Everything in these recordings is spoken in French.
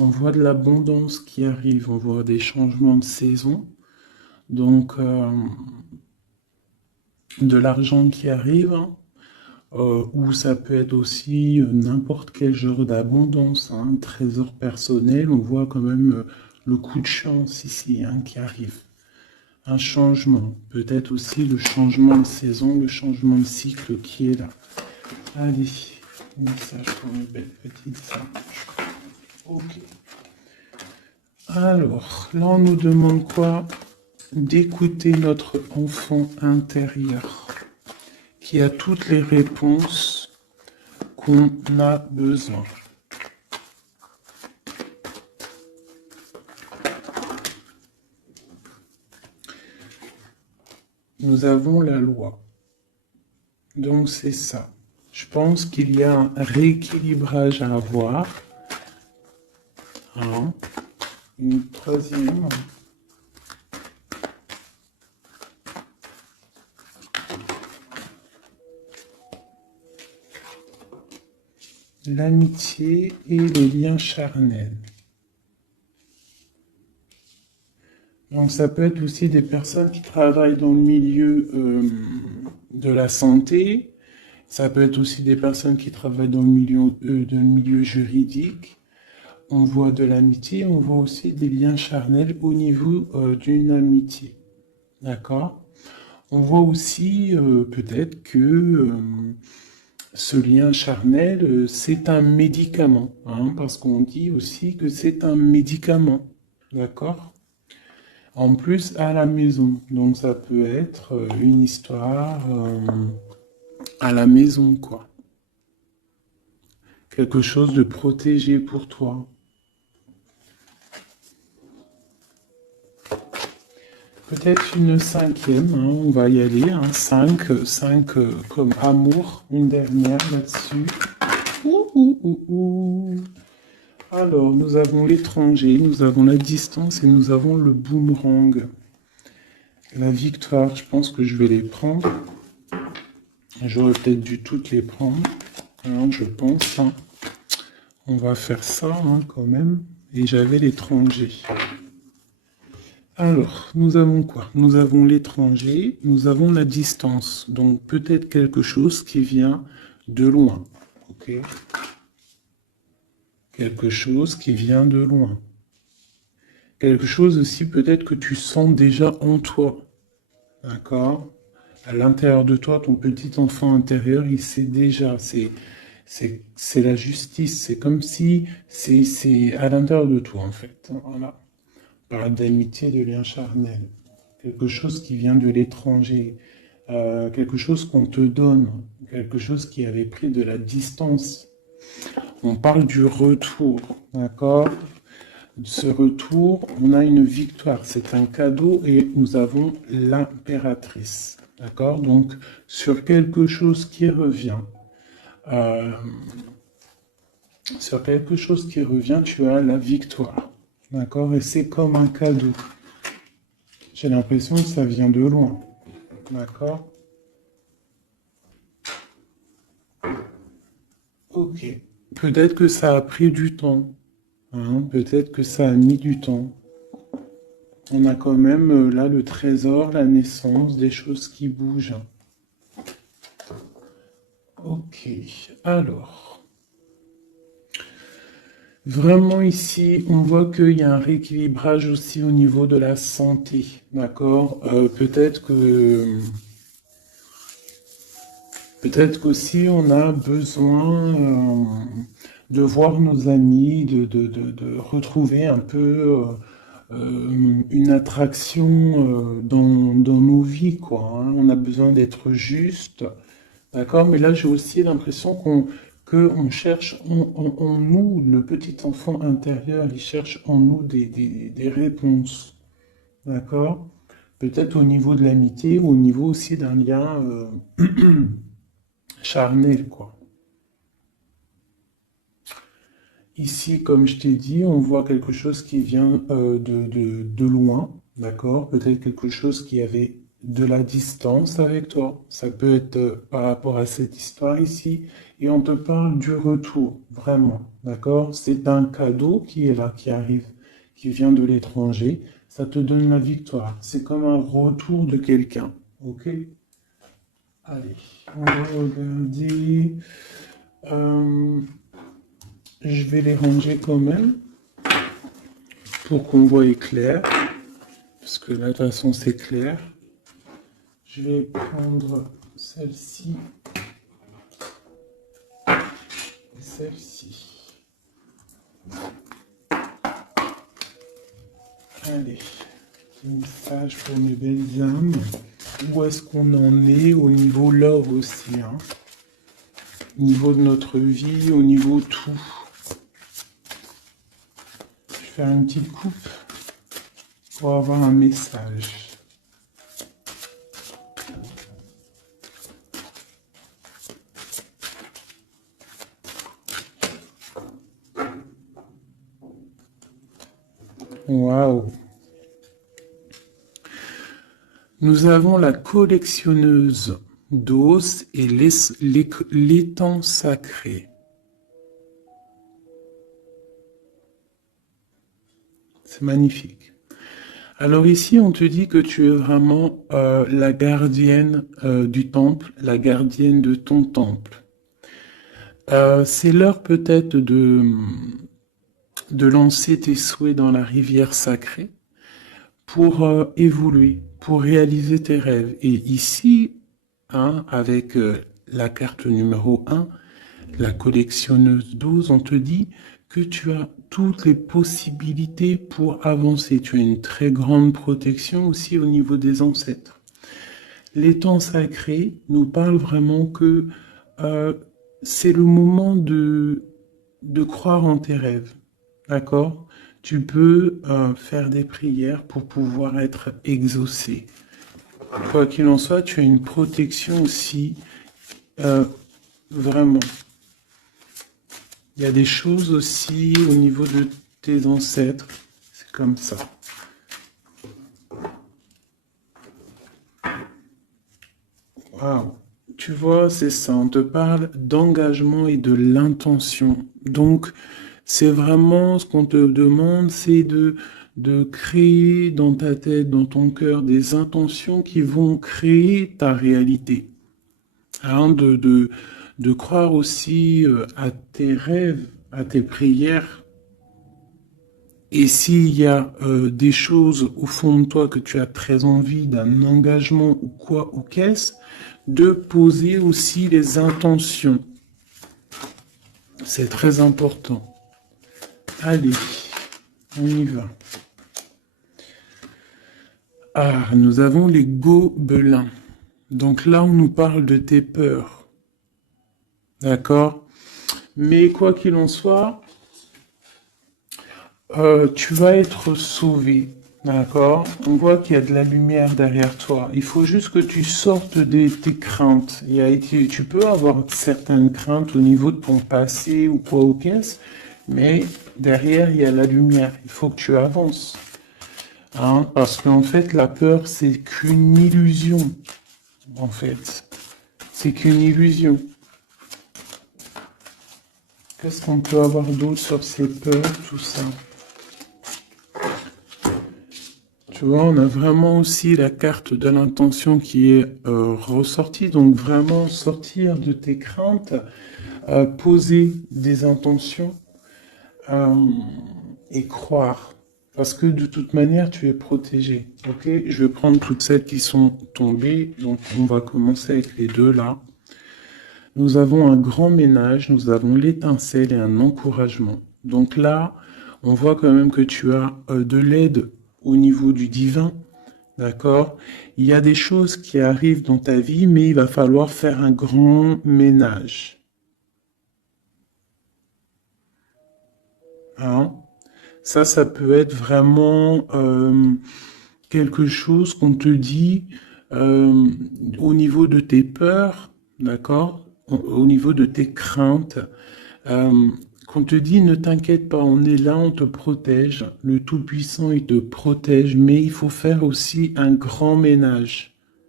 On voit de l'abondance qui arrive, on voit des changements de saison, donc de l'argent qui arrive, hein, ou ça peut être aussi n'importe quel genre d'abondance, hein, trésor personnel, on voit quand même le coup de chance ici, hein, qui arrive. Un changement, peut-être aussi le changement de saison, le changement de cycle qui est là. Allez, message pour une belle petite sage. Ok. Alors, là on nous demande quoi? D'écouter notre enfant intérieur qui a toutes les réponses qu'on a besoin. Nous avons la loi. Donc c'est ça. Je pense qu'il y a un rééquilibrage à avoir. Hein. Une troisième. L'amitié et les liens charnels. Donc ça peut être aussi des personnes qui travaillent dans le milieu de la santé. Ça peut être aussi des personnes qui travaillent dans le milieu juridique. On voit de l'amitié, on voit aussi des liens charnels au niveau d'une amitié. D'accord? On voit aussi peut-être que ce lien charnel, c'est un médicament, hein, parce qu'on dit aussi que c'est un médicament. D'accord? En plus, à la maison. Donc ça peut être une histoire à la maison, quoi. Quelque chose de protégé pour toi. Peut-être une cinquième, hein, on va y aller, hein, 5 comme amour, une dernière là-dessus. Alors, nous avons l'étranger, nous avons la distance et nous avons le boomerang. La victoire, je pense que je vais les prendre. J'aurais peut-être dû toutes les prendre, hein, je pense. Hein. On va faire ça hein, quand même. Et j'avais l'étranger. Alors, nous avons quoi? Nous avons l'étranger, nous avons la distance. Donc, peut-être quelque chose qui vient de loin. Ok? Quelque chose qui vient de loin. Quelque chose aussi peut-être que tu sens déjà en toi. D'accord? À l'intérieur de toi, ton petit enfant intérieur, il sait déjà. C'est la justice. C'est comme si c'est à l'intérieur de toi, en fait. Voilà. Parle d'amitié, de lien charnel. Quelque chose qui vient de l'étranger. Quelque chose qu'on te donne. Quelque chose qui avait pris de la distance. On parle du retour. D'accord? Ce retour, on a une victoire. C'est un cadeau et nous avons l'impératrice. D'accord? Donc, sur quelque chose qui revient. Sur quelque chose qui revient, tu as la victoire. D'accord? Et c'est comme un cadeau. J'ai l'impression que ça vient de loin. D'accord? Ok. Peut-être que ça a pris du temps. Hein? Peut-être que ça a mis du temps. On a quand même là le trésor, la naissance, des choses qui bougent. Ok. Alors. Vraiment ici, on voit qu'il y a un rééquilibrage aussi au niveau de la santé. D'accord? Peut-être qu'aussi on a besoin de voir nos amis, de retrouver un peu une attraction dans nos vies, quoi. Hein. On a besoin d'être juste, d'accord? Mais là, j'ai aussi l'impression qu'on cherche en nous, le petit enfant intérieur, il cherche en nous des réponses, d'accord? Peut-être au niveau de l'amitié ou au niveau aussi d'un lien charnel, quoi. Ici, comme je t'ai dit, on voit quelque chose qui vient de loin, d'accord? Peut-être quelque chose qui avait de la distance avec toi. Ça peut être par rapport à cette histoire ici. Et on te parle du retour, vraiment. D'accord? C'est un cadeau qui est là, qui arrive, qui vient de l'étranger. Ça te donne la victoire. C'est comme un retour de quelqu'un. Ok? Allez, on va regarder. Euh, je vais les ranger quand même pour qu'on voie clair. Parce que là, de toute façon, c'est clair. Je vais prendre celle-ci et celle-ci. Allez, message pour mes belles âmes. Où est-ce qu'on en est au niveau love aussi, hein? Au niveau de notre vie, au niveau tout. Je vais faire une petite coupe pour avoir un message. Waouh! Nous avons la collectionneuse d'os et l'étang sacré. C'est magnifique. Alors ici, on te dit que tu es vraiment la gardienne du temple, la gardienne de ton temple. C'est l'heure peut-être de lancer tes souhaits dans la rivière sacrée pour évoluer, pour réaliser tes rêves. Et ici, hein, avec la carte numéro 1, la collectionneuse d'os, on te dit que tu as toutes les possibilités pour avancer. Tu as une très grande protection aussi au niveau des ancêtres. L'étang sacré nous parle vraiment que c'est le moment de croire en tes rêves. D'accord? Tu peux faire des prières pour pouvoir être exaucé. Quoi qu'il en soit, tu as une protection aussi, vraiment. Il y a des choses aussi au niveau de tes ancêtres. C'est comme ça. Waouh! Tu vois, c'est ça. On te parle d'engagement et de l'intention. Donc, c'est vraiment ce qu'on te demande, c'est de créer dans ta tête, dans ton cœur, des intentions qui vont créer ta réalité. Hein, de croire aussi à tes rêves, à tes prières. Et s'il y a des choses au fond de toi que tu as très envie, d'un engagement ou quoi, ou qu'est-ce, de poser aussi les intentions. C'est très important. Allez, on y va. Ah, nous avons les gobelins. Donc là, on nous parle de tes peurs. D'accord? Mais quoi qu'il en soit, tu vas être sauvé. D'accord? On voit qu'il y a de la lumière derrière toi. Il faut juste que tu sortes de tes craintes. Tu peux avoir certaines craintes au niveau de ton passé ou quoi ou qu'est-ce, mais derrière, il y a la lumière. Il faut que tu avances. Hein? Parce qu'en fait, la peur, c'est qu'une illusion. En fait, c'est qu'une illusion. Qu'est-ce qu'on peut avoir d'autre sur ces peurs, tout ça? Tu vois, on a vraiment aussi la carte de l'intention qui est ressortie. Donc vraiment sortir de tes craintes, poser des intentions et croire. Parce que de toute manière, tu es protégé. Ok? Je vais prendre toutes celles qui sont tombées. Donc on va commencer avec les deux là. Nous avons un grand ménage, nous avons l'étincelle et un encouragement. Donc là, on voit quand même que tu as de l'aide au niveau du divin, d'accord? Il y a des choses qui arrivent dans ta vie, mais il va falloir faire un grand ménage. Hein? Ça peut être vraiment quelque chose qu'on te dit au niveau de tes peurs, d'accord? Au niveau de tes craintes. Qu'on te dit, ne t'inquiète pas, on est là, on te protège. Le Tout-Puissant, il te protège, mais il faut faire aussi un grand ménage.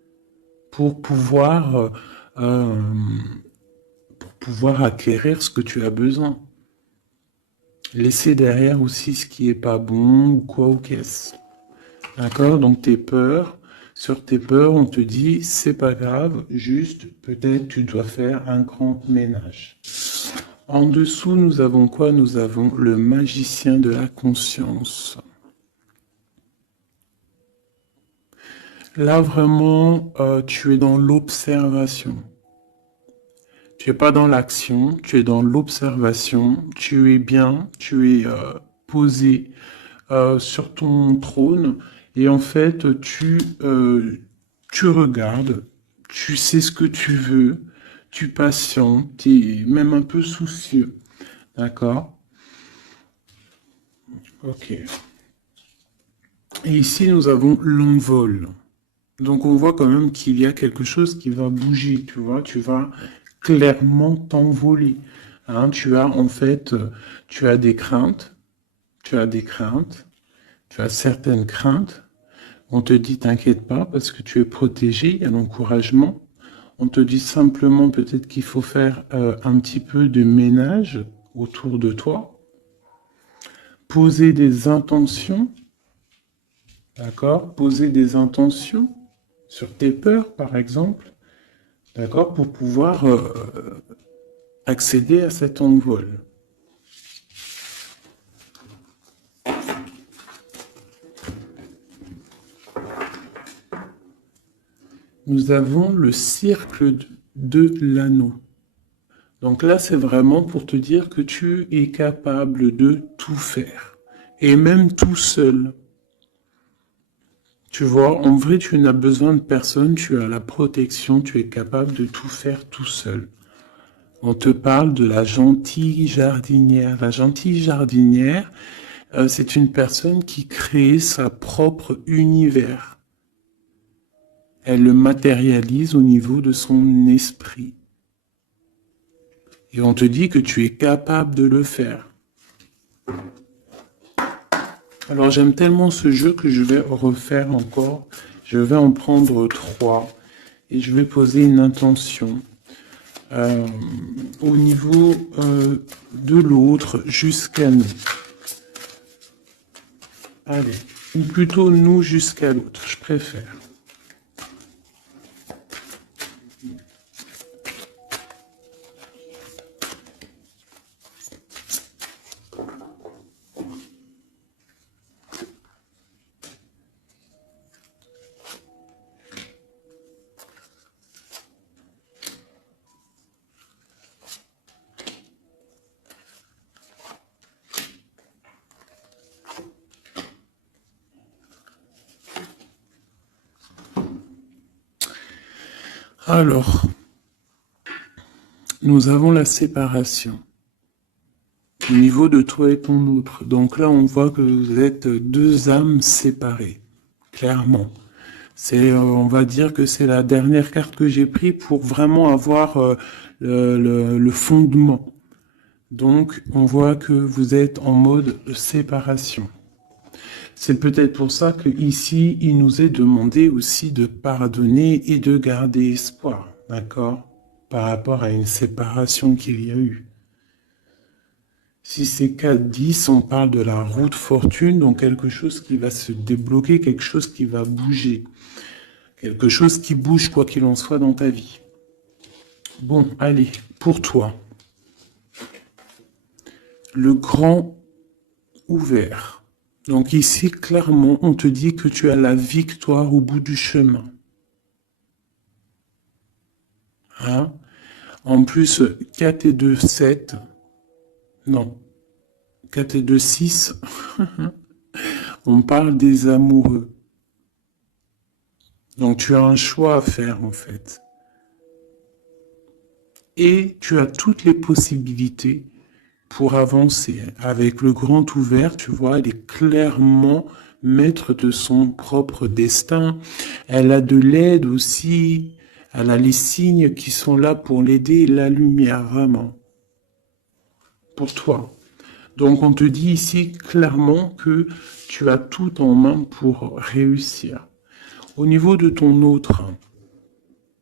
pour euh, pouvoir acquérir ce que tu as besoin. Laisser derrière aussi ce qui est pas bon ou quoi ou qu'est-ce. D'accord? Donc tes peurs, sur tes peurs, on te dit c'est pas grave, juste peut-être tu dois faire un grand ménage. En dessous, nous avons quoi? Nous avons le magicien de la conscience. Là, vraiment, tu es dans l'observation. Tu es pas dans l'action, tu es dans l'observation. Tu es bien, tu es posé sur ton trône. Et en fait, tu regardes, tu sais ce que tu veux, tu patientes, tu es même un peu soucieux. D'accord? Ok. Et ici, nous avons l'envol. Donc, on voit quand même qu'il y a quelque chose qui va bouger, tu vois. Tu vas clairement t'envoler. Hein, tu as, en fait, tu as des craintes, tu as des craintes, tu as certaines craintes. On te dit, t'inquiète pas, parce que tu es protégé, il y a l'encouragement. On te dit simplement peut-être qu'il faut faire un petit peu de ménage autour de toi. Poser des intentions, d'accord? Poser des intentions sur tes peurs, par exemple, d'accord? Pour pouvoir accéder à cet envol. Nous avons le cercle de l'anneau. Donc là, c'est vraiment pour te dire que tu es capable de tout faire. Et même tout seul. Tu vois, en vrai, tu n'as besoin de personne, tu as la protection, tu es capable de tout faire tout seul. On te parle de la gentille jardinière. La gentille jardinière, c'est une personne qui crée sa propre univers. Elle le matérialise au niveau de son esprit. Et on te dit que tu es capable de le faire. Alors j'aime tellement ce jeu que je vais refaire encore. Je vais en prendre 3 et je vais poser une intention au niveau de l'autre jusqu'à nous. Allez, ou plutôt nous jusqu'à l'autre, je préfère. Alors, nous avons la séparation au niveau de toi et ton autre. Donc là, on voit que vous êtes deux âmes séparées, clairement. On va dire que c'est la dernière carte que j'ai prise pour vraiment avoir le fondement. Donc, on voit que vous êtes en mode séparation. C'est peut-être pour ça que ici, il nous est demandé aussi de pardonner et de garder espoir, d'accord, par rapport à une séparation qu'il y a eu. Si c'est 4-10, on parle de la route fortune, donc quelque chose qui va se débloquer, quelque chose qui va bouger. Quelque chose qui bouge quoi qu'il en soit dans ta vie. Bon, allez, pour toi. Le grand ouvert. Donc ici, clairement, on te dit que tu as la victoire au bout du chemin. Hein? En plus, 4 et 2, 7. Non. 4 et 2, 6. On parle des amoureux. Donc tu as un choix à faire en fait. Et tu as toutes les possibilités pour avancer. Avec le grand ouvert, tu vois, elle est clairement maître de son propre destin. Elle a de l'aide aussi. Elle a les signes qui sont là pour l'aider, la lumière, vraiment. Pour toi. Donc on te dit ici clairement que tu as tout en main pour réussir. Au niveau de ton autre,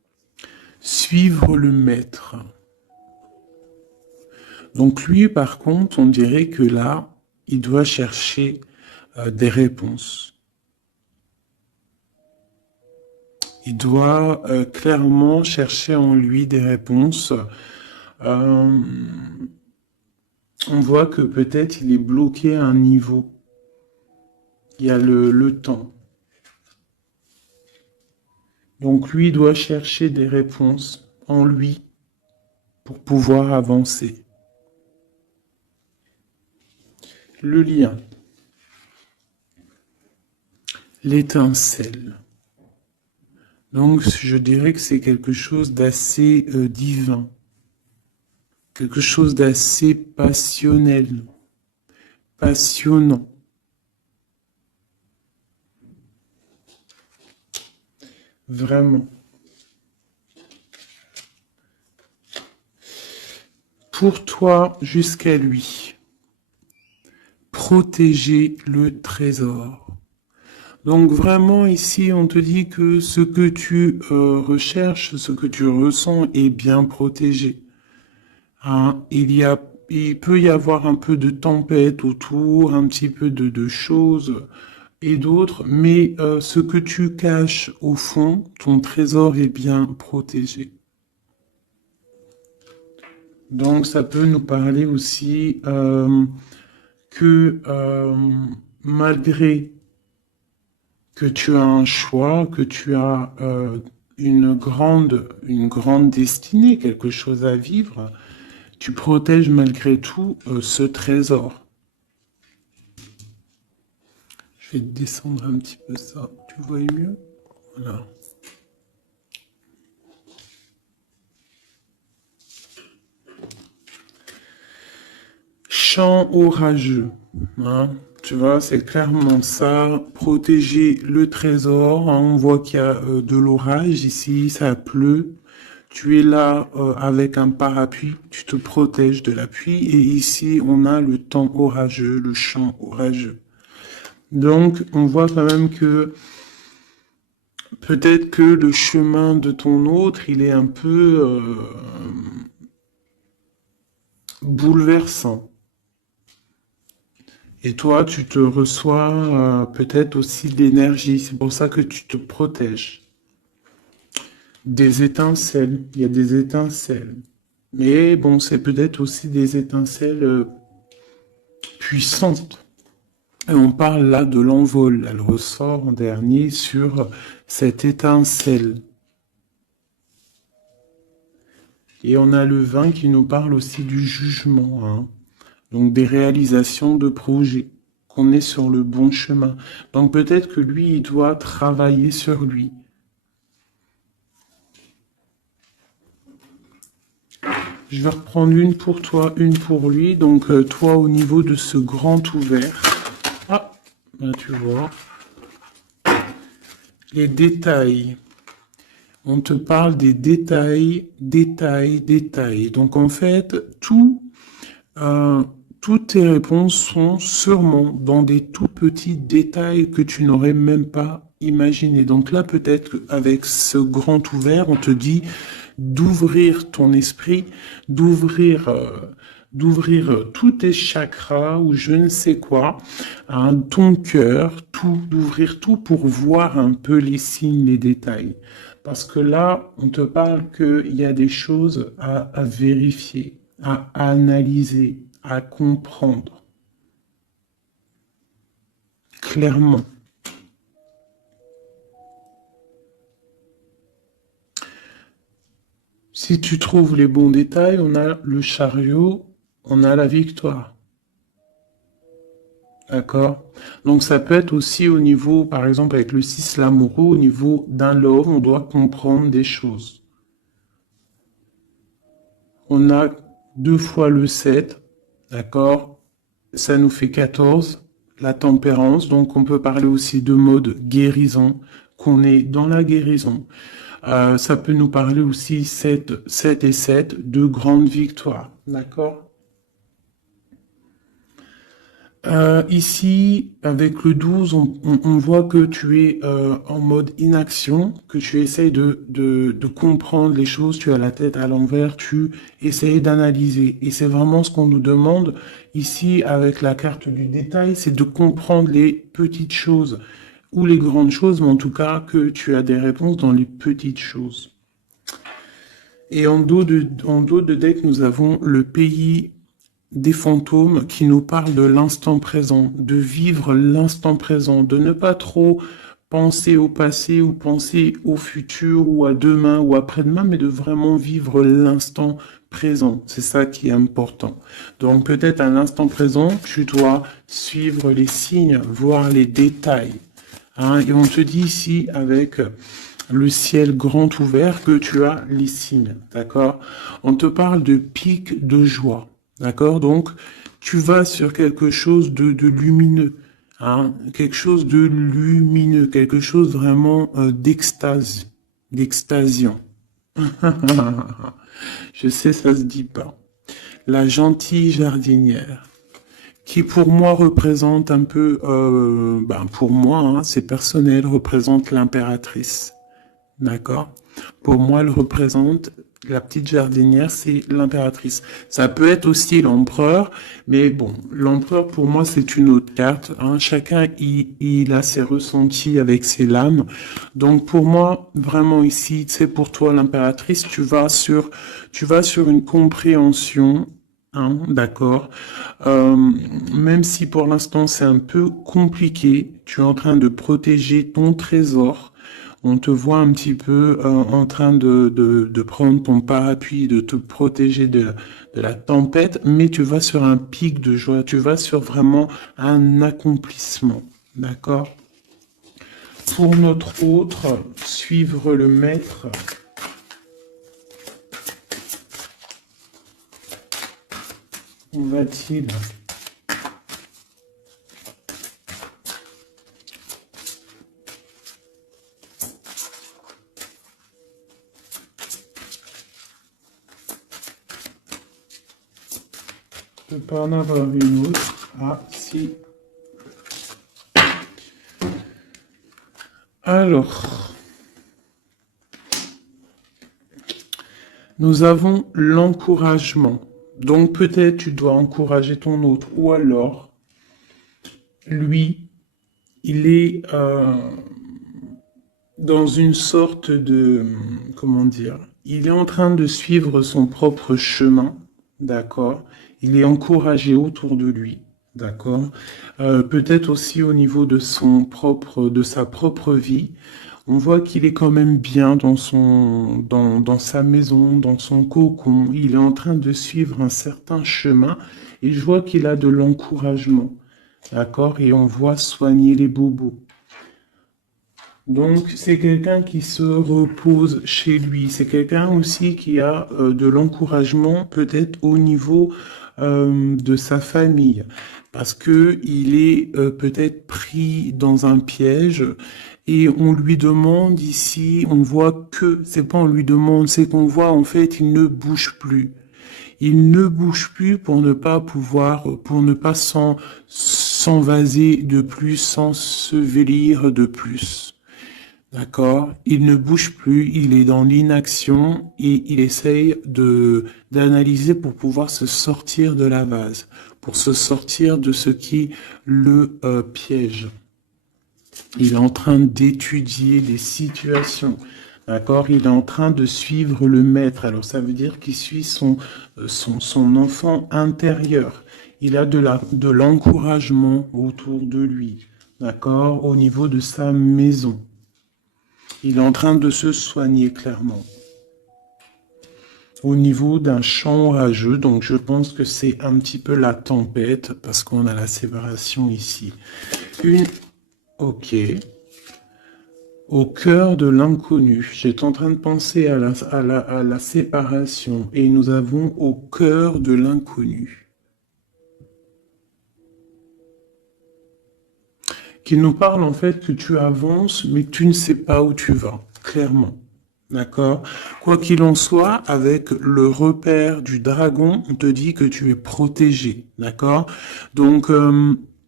Suivre le maître. Donc lui, par contre, on dirait que là, il doit chercher des réponses. Il doit clairement chercher en lui des réponses. On voit que peut-être il est bloqué à un niveau. Il y a le temps. Donc lui doit chercher des réponses en lui pour pouvoir avancer. Le lien. L'étincelle. Donc je dirais que c'est quelque chose d'assez divin. Quelque chose d'assez passionnel. Passionnant. Vraiment. Pour toi jusqu'à lui. Protéger le trésor. Donc vraiment ici on te dit que ce que tu recherches, ce que tu ressens est bien protégé. Hein, il peut y avoir un peu de tempête autour, un petit peu de choses et d'autres, mais ce que tu caches au fond, ton trésor est bien protégé. Donc ça peut nous parler aussi que malgré que tu as un choix, que tu as une grande destinée, quelque chose à vivre, tu protèges malgré tout ce trésor. Je vais descendre un petit peu ça. Tu vois mieux? Voilà. Chant orageux. Hein, tu vois, c'est clairement ça. Protéger le trésor. Hein, on voit qu'il y a de l'orage ici, ça pleut. Tu es là avec un parapluie, tu te protèges de la pluie. Et ici, on a le temps orageux, le champ orageux. Donc, on voit quand même que peut-être que le chemin de ton autre, il est un peu bouleversant. Et toi, tu te reçois peut-être aussi de l'énergie. C'est pour ça que tu te protèges. Des étincelles. Il y a des étincelles. Mais bon, c'est peut-être aussi des étincelles puissantes. Et on parle là de l'envol. Elle ressort en dernier sur cette étincelle. Et on a le vin qui nous parle aussi du jugement. Hein. Donc des réalisations de projets. Qu'on est sur le bon chemin. Donc peut-être que lui, il doit travailler sur lui. Je vais reprendre une pour toi, une pour lui. Donc toi, au niveau de ce grand ouvert. Ah, là, tu vois. Les détails. On te parle des détails, détails, détails. Donc en fait, toutes tes réponses sont sûrement dans des tout petits détails que tu n'aurais même pas imaginé. Donc là, peut-être qu'avec ce grand ouvert, on te dit d'ouvrir ton esprit, d'ouvrir tous tes chakras ou je ne sais quoi, hein, ton cœur, tout, d'ouvrir tout pour voir un peu les signes, les détails. Parce que là, on te parle qu'il y a des choses à vérifier, à analyser, à comprendre. Clairement. Si tu trouves les bons détails, on a le chariot, on a la victoire. D'accord? Donc ça peut être aussi au niveau, par exemple avec le 6 l'amoureux, au niveau d'un love, on doit comprendre des choses. On a 2 fois le 7, d'accord? Ça nous fait 14, la tempérance, donc on peut parler aussi de mode guérison, qu'on est dans la guérison. Ça peut nous parler aussi 7 et 7, de grandes victoires, d'accord? Ici, avec le 12, on voit que tu es en mode inaction, que tu essayes de comprendre les choses, tu as la tête à l'envers, tu essayes d'analyser. Et c'est vraiment ce qu'on nous demande ici avec la carte du détail, c'est de comprendre les petites choses ou les grandes choses, mais en tout cas que tu as des réponses dans les petites choses. Et en dos de deck, nous avons le pays des fantômes qui nous parlent de l'instant présent, de vivre l'instant présent, de ne pas trop penser au passé ou penser au futur ou à demain ou après-demain, mais de vraiment vivre l'instant présent. C'est ça qui est important. Donc peut-être à l'instant présent, tu dois suivre les signes, voir les détails. Hein, et on te dit ici avec le ciel grand ouvert que tu as les signes, d'accord? On te parle de pic de joie, d'accord? Donc, tu vas sur quelque chose de lumineux, hein? Quelque chose de lumineux, quelque chose vraiment d'extase, d'extasiant. Je sais, ça se dit pas. La gentille jardinière, qui pour moi représente un peu, pour moi, hein, c'est personnel, représente l'impératrice. D'accord? Pour moi, elle représente la petite jardinière, c'est l'impératrice. Ça peut être aussi l'empereur, mais bon, l'empereur pour moi c'est une autre carte. Hein. Chacun il a ses ressentis avec ses lames. Donc pour moi, vraiment ici, c'est pour toi l'impératrice, tu vas sur une compréhension. Hein, d'accord. Même si pour l'instant c'est un peu compliqué, tu es en train de protéger ton trésor. On te voit un petit peu en train de prendre ton parapluie, de te protéger de la tempête, mais tu vas sur un pic de joie, tu vas sur vraiment un accomplissement. D'accord? Pour notre autre, suivre le maître. Où va-t-il? Je peux pas en avoir une autre. Ah, si. Alors, nous avons l'encouragement. Donc peut-être tu dois encourager ton autre. Ou alors, lui, il est dans une sorte de... Comment dire? Il est en train de suivre son propre chemin. D'accord? Il est encouragé autour de lui. D'accord? Peut-être aussi au niveau de de sa propre vie. On voit qu'il est quand même bien dans sa maison, dans son cocon. Il est en train de suivre un certain chemin et je vois qu'il a de l'encouragement. D'accord? Et on voit soigner les bobos. Donc, c'est quelqu'un qui se repose chez lui. C'est quelqu'un aussi qui a de l'encouragement, peut-être au niveau de sa famille, parce que il est peut-être pris dans un piège et on lui demande ici, on voit que, c'est pas on lui demande, c'est qu'on voit en fait, il ne bouge plus. Il ne bouge plus pour ne pas pouvoir, pour ne pas s'envaser de plus, s'ensevelir de plus. D'accord? Il ne bouge plus, il est dans l'inaction et il essaye d'analyser pour pouvoir se sortir de la vase, pour se sortir de ce qui le piège. Il est en train d'étudier les situations. D'accord? Il est en train de suivre le maître. Alors ça veut dire qu'il suit son enfant intérieur. Il a de l'encouragement autour de lui. D'accord? Au niveau de sa maison. Il est en train de se soigner clairement. Au niveau d'un champ orageux, donc je pense que c'est un petit peu la tempête, parce qu'on a la séparation ici. Ok. Au cœur de l'inconnu. J'étais en train de penser à la séparation, et nous avons au cœur de l'inconnu. Qui nous parle en fait que tu avances, mais que tu ne sais pas où tu vas, clairement. D'accord? Quoi qu'il en soit, avec le repère du dragon, on te dit que tu es protégé. D'accord? Donc,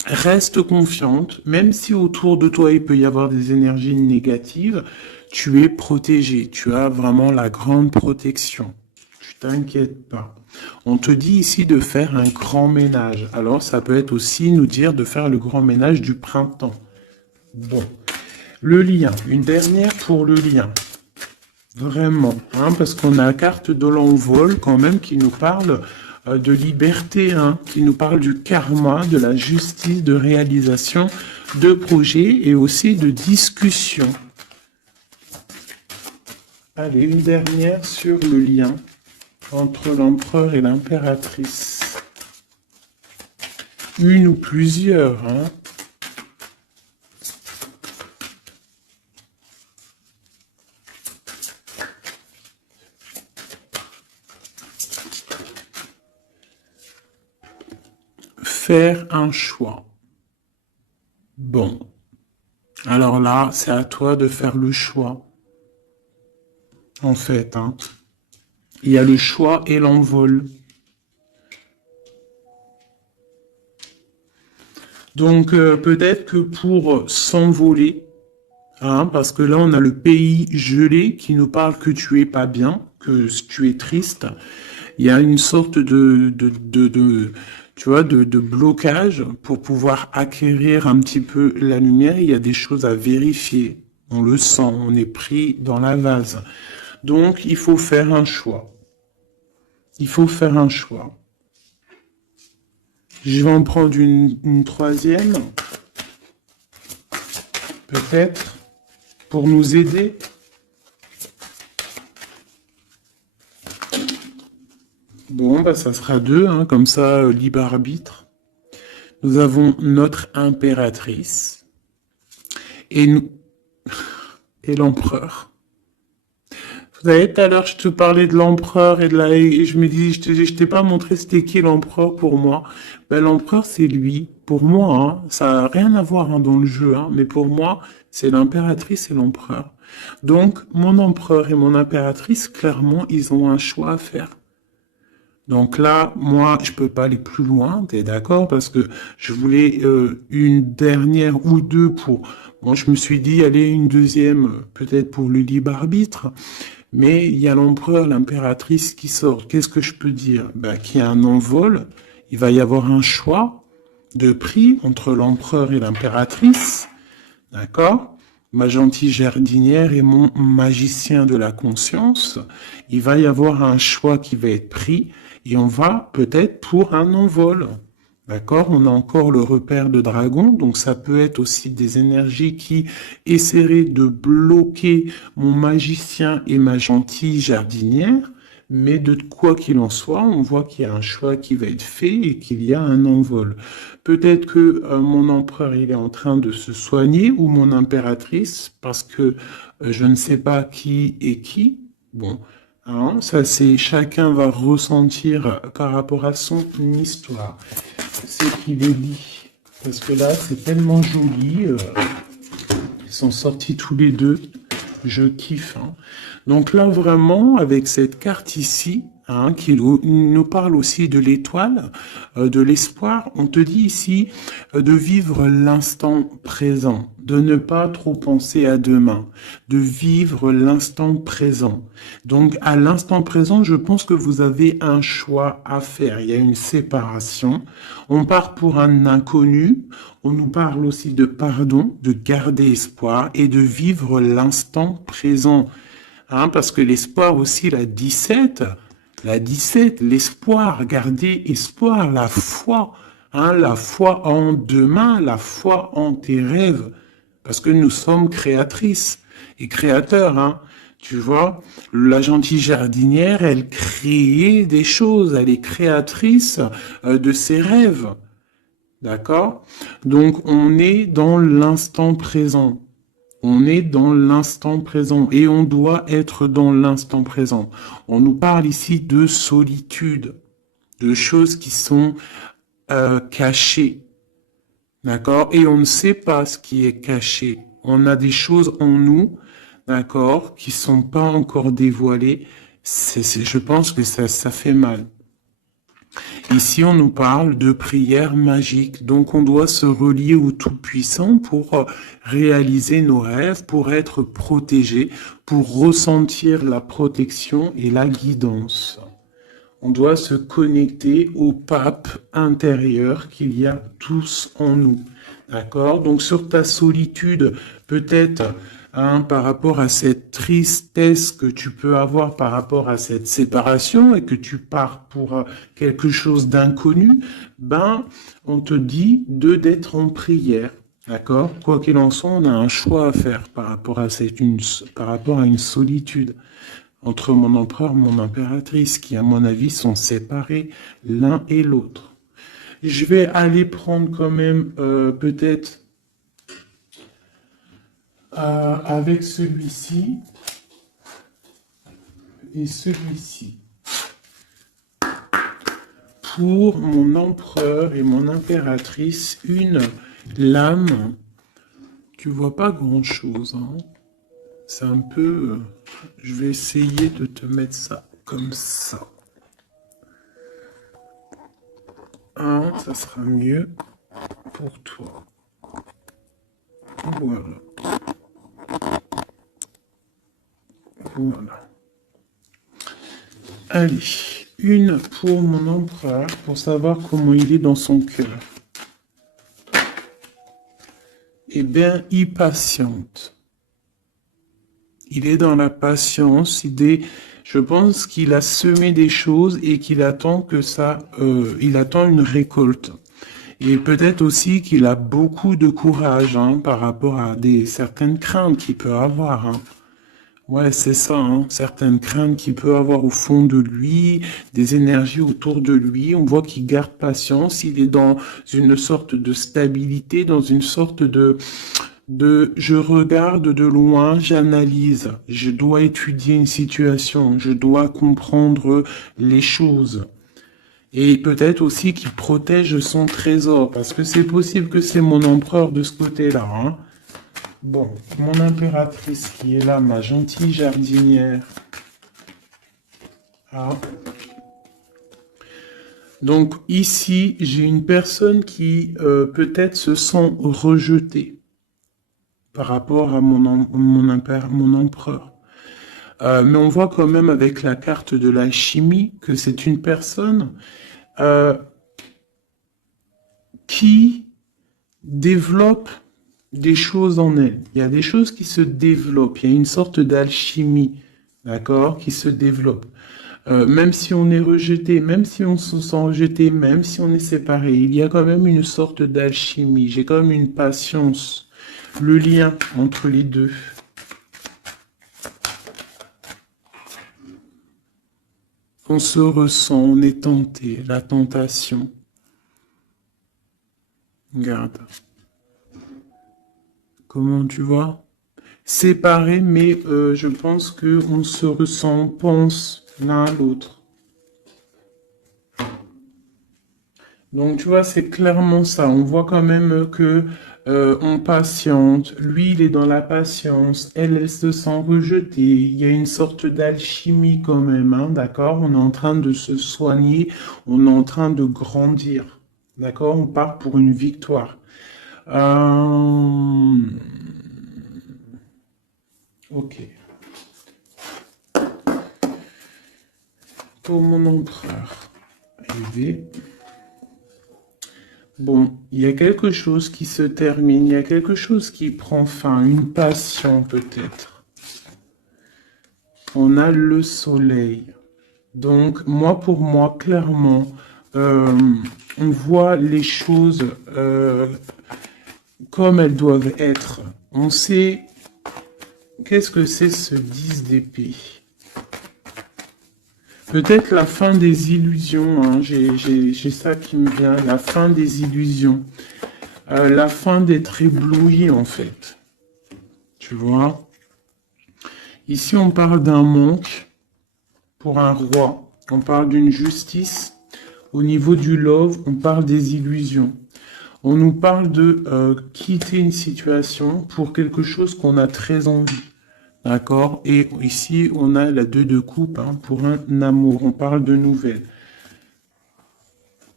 Reste confiante, même si autour de toi il peut y avoir des énergies négatives, tu es protégé, tu as vraiment la grande protection. Tu t'inquiètes pas. On te dit ici de faire un grand ménage. Alors ça peut être aussi nous dire de faire le grand ménage du printemps. Bon, le lien, une dernière pour le lien. Vraiment, hein, parce qu'on a la carte de l'envol quand même qui nous parle de liberté, hein, qui nous parle du karma, de la justice, de réalisation, de projets et aussi de discussion. Allez, une dernière sur le lien entre l'empereur et l'impératrice. Une ou plusieurs, hein. Faire un choix. Bon. Alors là, c'est à toi de faire le choix. En fait, hein. Il y a le choix et l'envol. Donc, peut-être que pour s'envoler, hein, parce que là, on a le pays gelé qui nous parle que tu es pas bien, que tu es triste. Il y a une sorte tu vois, de blocage pour pouvoir acquérir un petit peu la lumière. Il y a des choses à vérifier. On le sent, on est pris dans la vase. Donc, il faut faire un choix. Il faut faire un choix. Je vais en prendre une troisième. Peut-être. Pour nous aider. Bon, bah ça sera deux, hein, comme ça, libre arbitre. Nous avons notre impératrice et nous et l'empereur. Vous savez, tout à l'heure, je te parlais de l'empereur et je me dis, je t'ai pas montré c'était qui l'empereur pour moi. Ben, l'empereur, c'est lui. Pour moi, hein, ça a rien à voir hein, dans le jeu, hein, mais pour moi, c'est l'impératrice et l'empereur. Donc, mon empereur et mon impératrice, clairement, ils ont un choix à faire. Donc là, moi, je peux pas aller plus loin, t'es d'accord? Parce que je voulais une dernière ou deux pour... Bon, je me suis dit, allez, une deuxième, peut-être pour le libre arbitre. Mais il y a l'empereur, l'impératrice qui sort. Qu'est-ce que je peux dire? Ben, qu'il y a un envol, il va y avoir un choix de prix entre l'empereur et l'impératrice. D'accord? Ma gentille jardinière et mon magicien de la conscience. Il va y avoir un choix qui va être pris et on va peut-être pour un envol. D'accord? On a encore le repère de dragon, donc ça peut être aussi des énergies qui essaieraient de bloquer mon magicien et ma gentille jardinière. Mais de quoi qu'il en soit, on voit qu'il y a un choix qui va être fait et qu'il y a un envol. Peut-être que mon empereur il est en train de se soigner ou mon impératrice parce que je ne sais pas qui est qui. Bon, hein, ça c'est chacun va ressentir par rapport à son histoire. C'est qu'il est dit parce que là c'est tellement joli. Ils sont sortis tous les deux. Je kiffe. Hein. Donc là, vraiment, avec cette carte ici, hein, qui nous parle aussi de l'étoile, de l'espoir, on te dit ici de vivre l'instant présent, de ne pas trop penser à demain, de vivre l'instant présent. Donc à l'instant présent, je pense que vous avez un choix à faire. Il y a une séparation. On part pour un inconnu. On nous parle aussi de pardon, de garder espoir et de vivre l'instant présent. Hein, parce que l'espoir aussi, la 17, l'espoir, garder espoir, la foi, hein, la foi en demain, la foi en tes rêves. Parce que nous sommes créatrices et créateurs, hein. Tu vois, la gentille jardinière, elle crée des choses, elle est créatrice de ses rêves. D'accord? Donc, on est dans l'instant présent. On est dans l'instant présent et on doit être dans l'instant présent. On nous parle ici de solitude, de choses qui sont cachées. D'accord? Et on ne sait pas ce qui est caché. On a des choses en nous, d'accord, qui sont pas encore dévoilées. Je pense que ça fait mal. Ici, on nous parle de prière magique. Donc, on doit se relier au Tout-Puissant pour réaliser nos rêves, pour être protégé, pour ressentir la protection et la guidance. On doit se connecter au pape intérieur qu'il y a tous en nous. D'accord? Donc, sur ta solitude, peut-être, par rapport à cette tristesse que tu peux avoir par rapport à cette séparation et que tu pars pour quelque chose d'inconnu, on te dit d'être en prière. D'accord? Quoi qu'il en soit, on a un choix à faire par rapport à par rapport à une solitude entre mon empereur et mon impératrice, qui, à mon avis, sont séparés l'un et l'autre. Je vais aller prendre quand même peut-être avec celui-ci et celui-ci. Pour mon empereur et mon impératrice, une lame. Tu vois pas grand-chose, hein. C'est un peu... je vais essayer de te mettre ça comme ça. Ça sera mieux pour toi. Voilà. Voilà. Allez, une pour mon empereur, pour savoir comment il est dans son cœur. Eh bien, il patiente. Il est dans la patience, je pense qu'il a semé des choses et qu'il attend que il attend une récolte. Et peut-être aussi qu'il a beaucoup de courage par rapport à certaines craintes qu'il peut avoir. Ouais, c'est ça, certaines craintes qu'il peut avoir au fond de lui, des énergies autour de lui. On voit qu'il garde patience, il est dans une sorte de stabilité, dans une sorte de je regarde de loin, j'analyse, je dois étudier une situation, je dois comprendre les choses. Et peut-être aussi qu'il protège son trésor, parce que c'est possible que c'est mon empereur de ce côté-là. Bon, mon impératrice qui est là, ma gentille jardinière. Donc ici, j'ai une personne qui peut-être se sent rejetée par rapport à mon empereur. Mais on voit quand même avec la carte de l'alchimie que c'est une personne qui développe des choses en elle. Il y a des choses qui se développent. Il y a une sorte d'alchimie, d'accord, qui se développe. Même si on est rejeté, même si on se sent rejeté, même si on est séparé, il y a quand même une sorte d'alchimie. J'ai quand même une patience. Le lien entre les deux. On se ressent, on est tenté, la tentation. Regarde. Comment tu vois? Séparés, mais je pense qu'on se ressent, on pense l'un à l'autre. Donc tu vois, c'est clairement ça. On voit quand même que on patiente. Lui, il est dans la patience. Elle se sent rejetée. Il y a une sorte d'alchimie quand même, d'accord? On est en train de se soigner. On est en train de grandir. D'accord? On part pour une victoire. Ok. Pour mon empereur. Élevé. Bon, il y a quelque chose qui se termine, il y a quelque chose qui prend fin, une passion peut-être. On a le soleil. Donc, pour moi, clairement, on voit les choses comme elles doivent être. On sait qu'est-ce que c'est ce 10 d'épée. Peut-être la fin des illusions, j'ai ça qui me vient, la fin des illusions. La fin d'être ébloui, en fait. Tu vois? Ici, on parle d'un manque pour un roi. On parle d'une justice. Au niveau du love, on parle des illusions. On nous parle de quitter une situation pour quelque chose qu'on a très envie. D'accord? Et ici, on a la 2 de coupe pour un amour. On parle de nouvelles.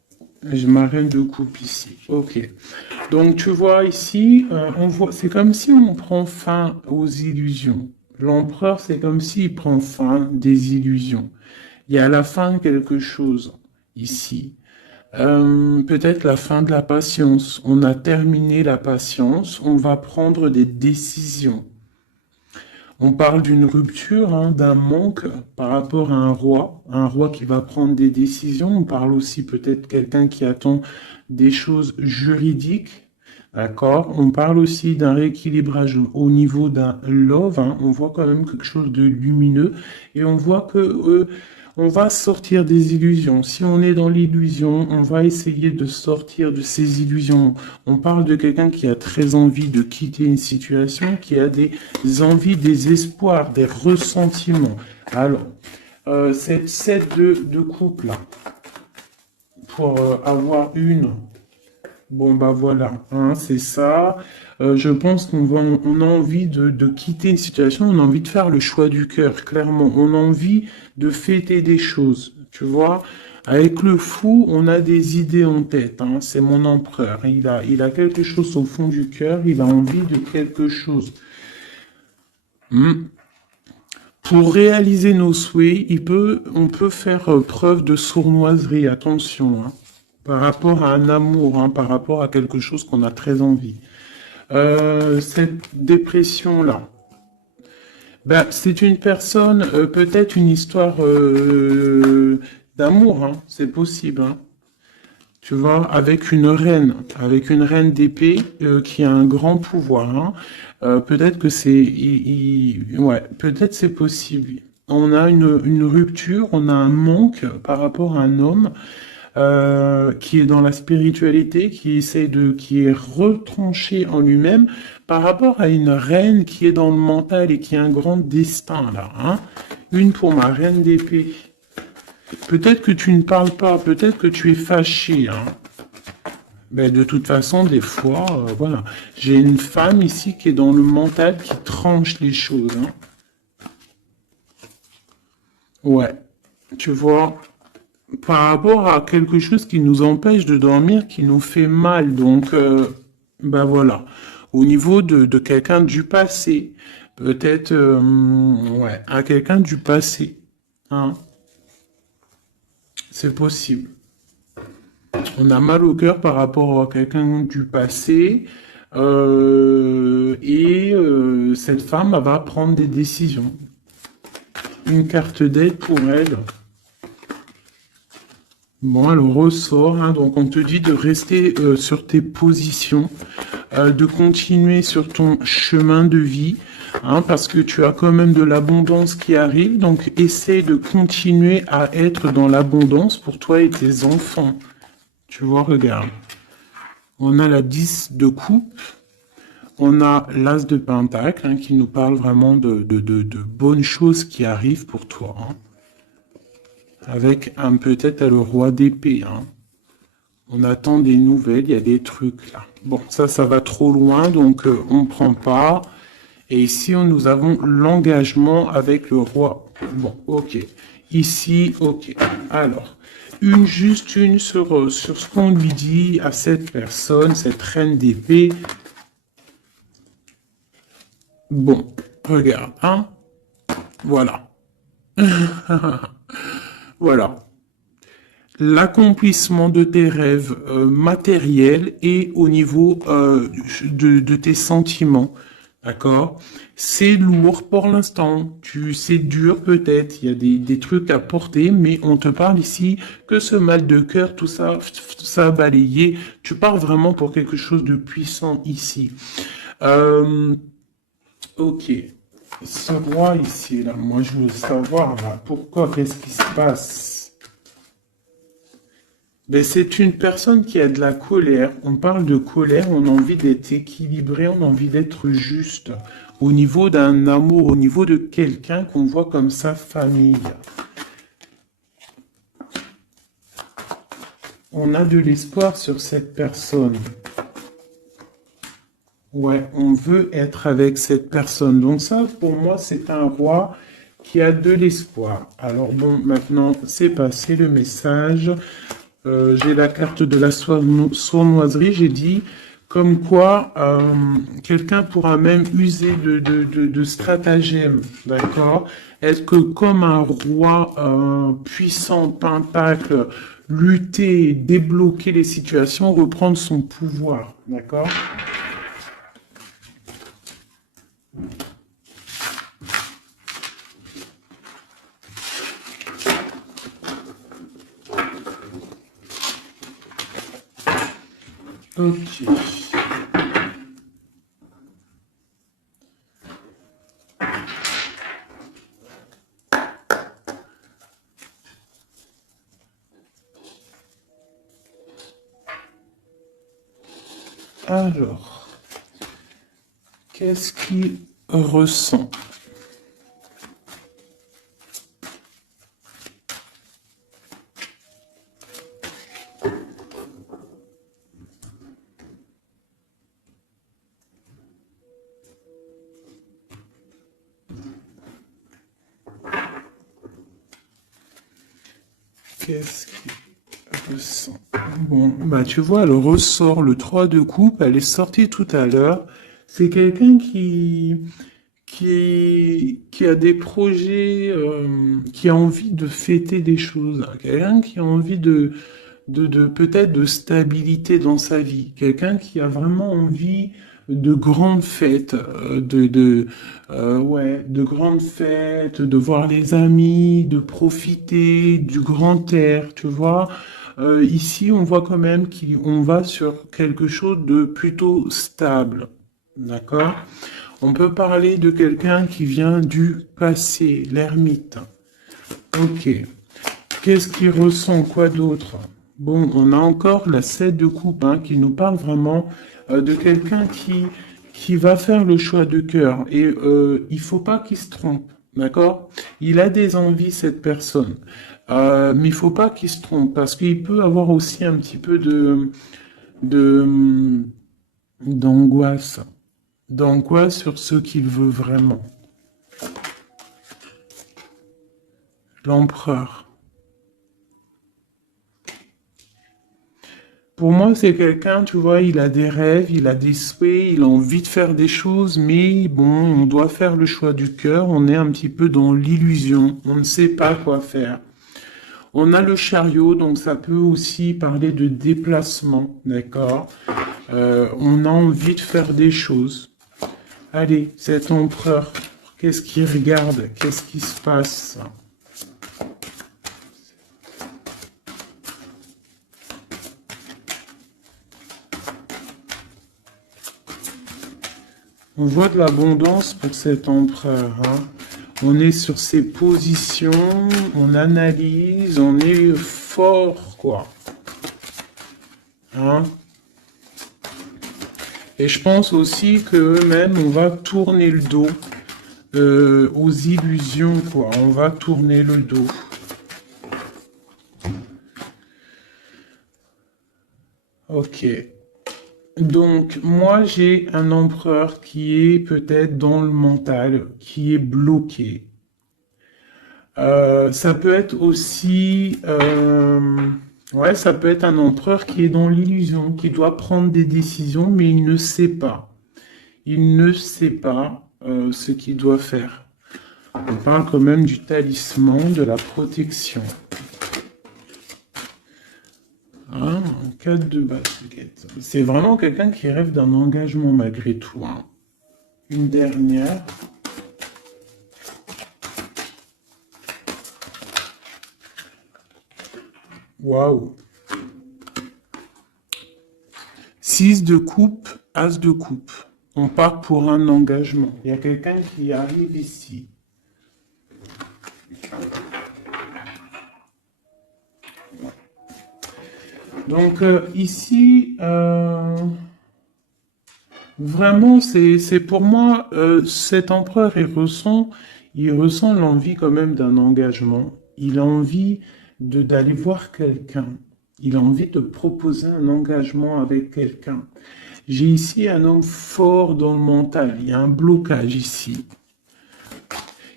J'ai ma reine de coupe ici. Ok. Donc tu vois ici, on voit, c'est comme si on prend fin aux illusions. L'empereur, c'est comme s'il prend fin des illusions. Il y a la fin de quelque chose ici. Peut-être la fin de la patience. On a terminé la patience. On va prendre des décisions. On parle d'une rupture, hein, d'un manque par rapport à un roi qui va prendre des décisions. On parle aussi peut-être quelqu'un qui attend des choses juridiques, d'accord? On parle aussi d'un rééquilibrage au niveau d'un love, hein. On voit quand même quelque chose de lumineux et on voit que on va sortir des illusions. Si on est dans l'illusion, on va essayer de sortir de ces illusions. On parle de quelqu'un qui a très envie de quitter une situation, qui a des envies, des espoirs, des ressentiments. Alors, cette set de couple là, pour avoir une, bon bah voilà, hein, c'est ça. Je pense on a envie de quitter une situation, on a envie de faire le choix du cœur, clairement. On a envie de fêter des choses, tu vois. Avec le fou, on a des idées en tête, hein. C'est mon empereur. Il a quelque chose au fond du cœur, il a envie de quelque chose. Hmm. Pour réaliser nos souhaits, on peut faire preuve de sournoiserie, attention, hein, par rapport à un amour, hein, par rapport à quelque chose qu'on a très envie. Cette dépression-là, ben, c'est une personne, peut-être une histoire d'amour, hein, c'est possible, hein. Tu vois, avec une reine d'épée qui a un grand pouvoir, hein. Peut-être que ouais, peut-être c'est possible. On a une rupture, on a un manque par rapport à un homme qui est dans la spiritualité, qui est retranché en lui-même par rapport à une reine qui est dans le mental et qui a un grand destin là, hein. Une pour ma reine d'épée. Peut-être que tu ne parles pas, peut-être que tu es fâché, hein. Mais de toute façon, des fois, voilà. J'ai une femme ici qui est dans le mental, qui tranche les choses, hein. Ouais. Tu vois, par rapport à quelque chose qui nous empêche de dormir, qui nous fait mal. Donc, ben voilà. Au niveau de quelqu'un du passé, peut-être, ouais, à quelqu'un du passé, hein. C'est possible. On a mal au cœur par rapport à quelqu'un du passé. Cette femme elle va prendre des décisions. Une carte d'aide pour elle. Bon, elle ressort, hein, donc on te dit de rester sur tes positions, de continuer sur ton chemin de vie, hein, parce que tu as quand même de l'abondance qui arrive, donc essaie de continuer à être dans l'abondance pour toi et tes enfants. Tu vois, regarde. On a la 10 de coupe, on a l'as de pentacle, hein, qui nous parle vraiment de bonnes choses qui arrivent pour toi, hein. Avec peut-être le roi d'épée, hein. On attend des nouvelles, il y a des trucs là. Bon, ça va trop loin, donc on prend pas. Et ici, nous avons l'engagement avec le roi. Bon, ok. Ici, ok. Alors, juste une sur ce qu'on lui dit à cette personne, cette reine d'épée. Bon, regarde, hein. Voilà. Voilà. L'accomplissement de tes rêves matériels et au niveau de tes sentiments. D'accord? C'est lourd pour l'instant. C'est dur peut-être. Il y a des trucs à porter, mais on te parle ici que ce mal de cœur, tout ça a balayé. Tu parles vraiment pour quelque chose de puissant ici. Ok. Ce roi ici, là, moi je veux savoir là, pourquoi, qu'est-ce qui se passe? Ben, c'est une personne qui a de la colère. On parle de colère, on a envie d'être équilibré, on a envie d'être juste. Au niveau d'un amour, au niveau de quelqu'un qu'on voit comme sa famille. On a de l'espoir sur cette personne. Ouais, on veut être avec cette personne. Donc ça, pour moi, c'est un roi qui a de l'espoir. Alors bon, maintenant, c'est passé le message. j'ai la carte de la sournoiserie, j'ai dit comme quoi quelqu'un pourra même user de stratagèmes, d'accord? Est-ce que comme un roi puissant, pentacle, lutter, débloquer les situations, reprendre son pouvoir, d'accord? Ok. Alors, qu'est-ce qu'il ressent? Qu'est-ce qu'il ressent? Bon, bah tu vois, elle ressort le 3 de coupe, elle est sortie tout à l'heure. C'est quelqu'un qui a des projets, qui a envie de fêter des choses, hein. Quelqu'un qui a envie de peut-être de stabilité dans sa vie, quelqu'un qui a vraiment envie de grandes fêtes, ouais, de grandes fêtes, de voir les amis, de profiter du grand air, tu vois. Ici, on voit quand même qu'on va sur quelque chose de plutôt stable, d'accord? On peut parler de quelqu'un qui vient du passé, l'ermite. Ok. Qu'est-ce qu'il ressent? Quoi d'autre? Bon, on a encore la 7 de coupe hein, qui nous parle vraiment de quelqu'un qui va faire le choix de cœur. Et il faut pas qu'il se trompe, d'accord? Il a des envies, cette personne. Mais il faut pas qu'il se trompe parce qu'il peut avoir aussi un petit peu de, d'angoisse. D'angoisse sur ce qu'il veut vraiment. L'empereur. Pour moi, c'est quelqu'un, tu vois, il a des rêves, il a des souhaits, il a envie de faire des choses, mais bon, on doit faire le choix du cœur, on est un petit peu dans l'illusion, on ne sait pas quoi faire. On a le chariot, donc ça peut aussi parler de déplacement, d'accord? On a envie de faire des choses. Allez, cet empereur, qu'est-ce qu'il regarde? Qu'est-ce qui se passe? On voit de l'abondance pour cet empereur, hein. On est sur ses positions, on analyse, on est fort, quoi. Hein? Et je pense aussi qu'eux-mêmes, on va tourner le dos aux illusions, quoi. On va tourner le dos. Ok. Donc, moi, j'ai un empereur qui est peut-être dans le mental, qui est bloqué. Ça peut être aussi, ouais, ça peut être un empereur qui est dans l'illusion, qui doit prendre des décisions, mais il ne sait pas. Il ne sait pas ce qu'il doit faire. On parle quand même du talisman, de la protection. Hein, 4 de basket. C'est vraiment quelqu'un qui rêve d'un engagement malgré tout, hein. Une dernière. Waouh. 6 de coupe, as de coupe. On part pour un engagement. Il y a quelqu'un qui arrive ici. Donc ici, vraiment, c'est pour moi, cet empereur, il ressent l'envie quand même d'un engagement. Il a envie d'aller voir quelqu'un. Il a envie de proposer un engagement avec quelqu'un. J'ai ici un homme fort dans le mental. Il y a un blocage ici.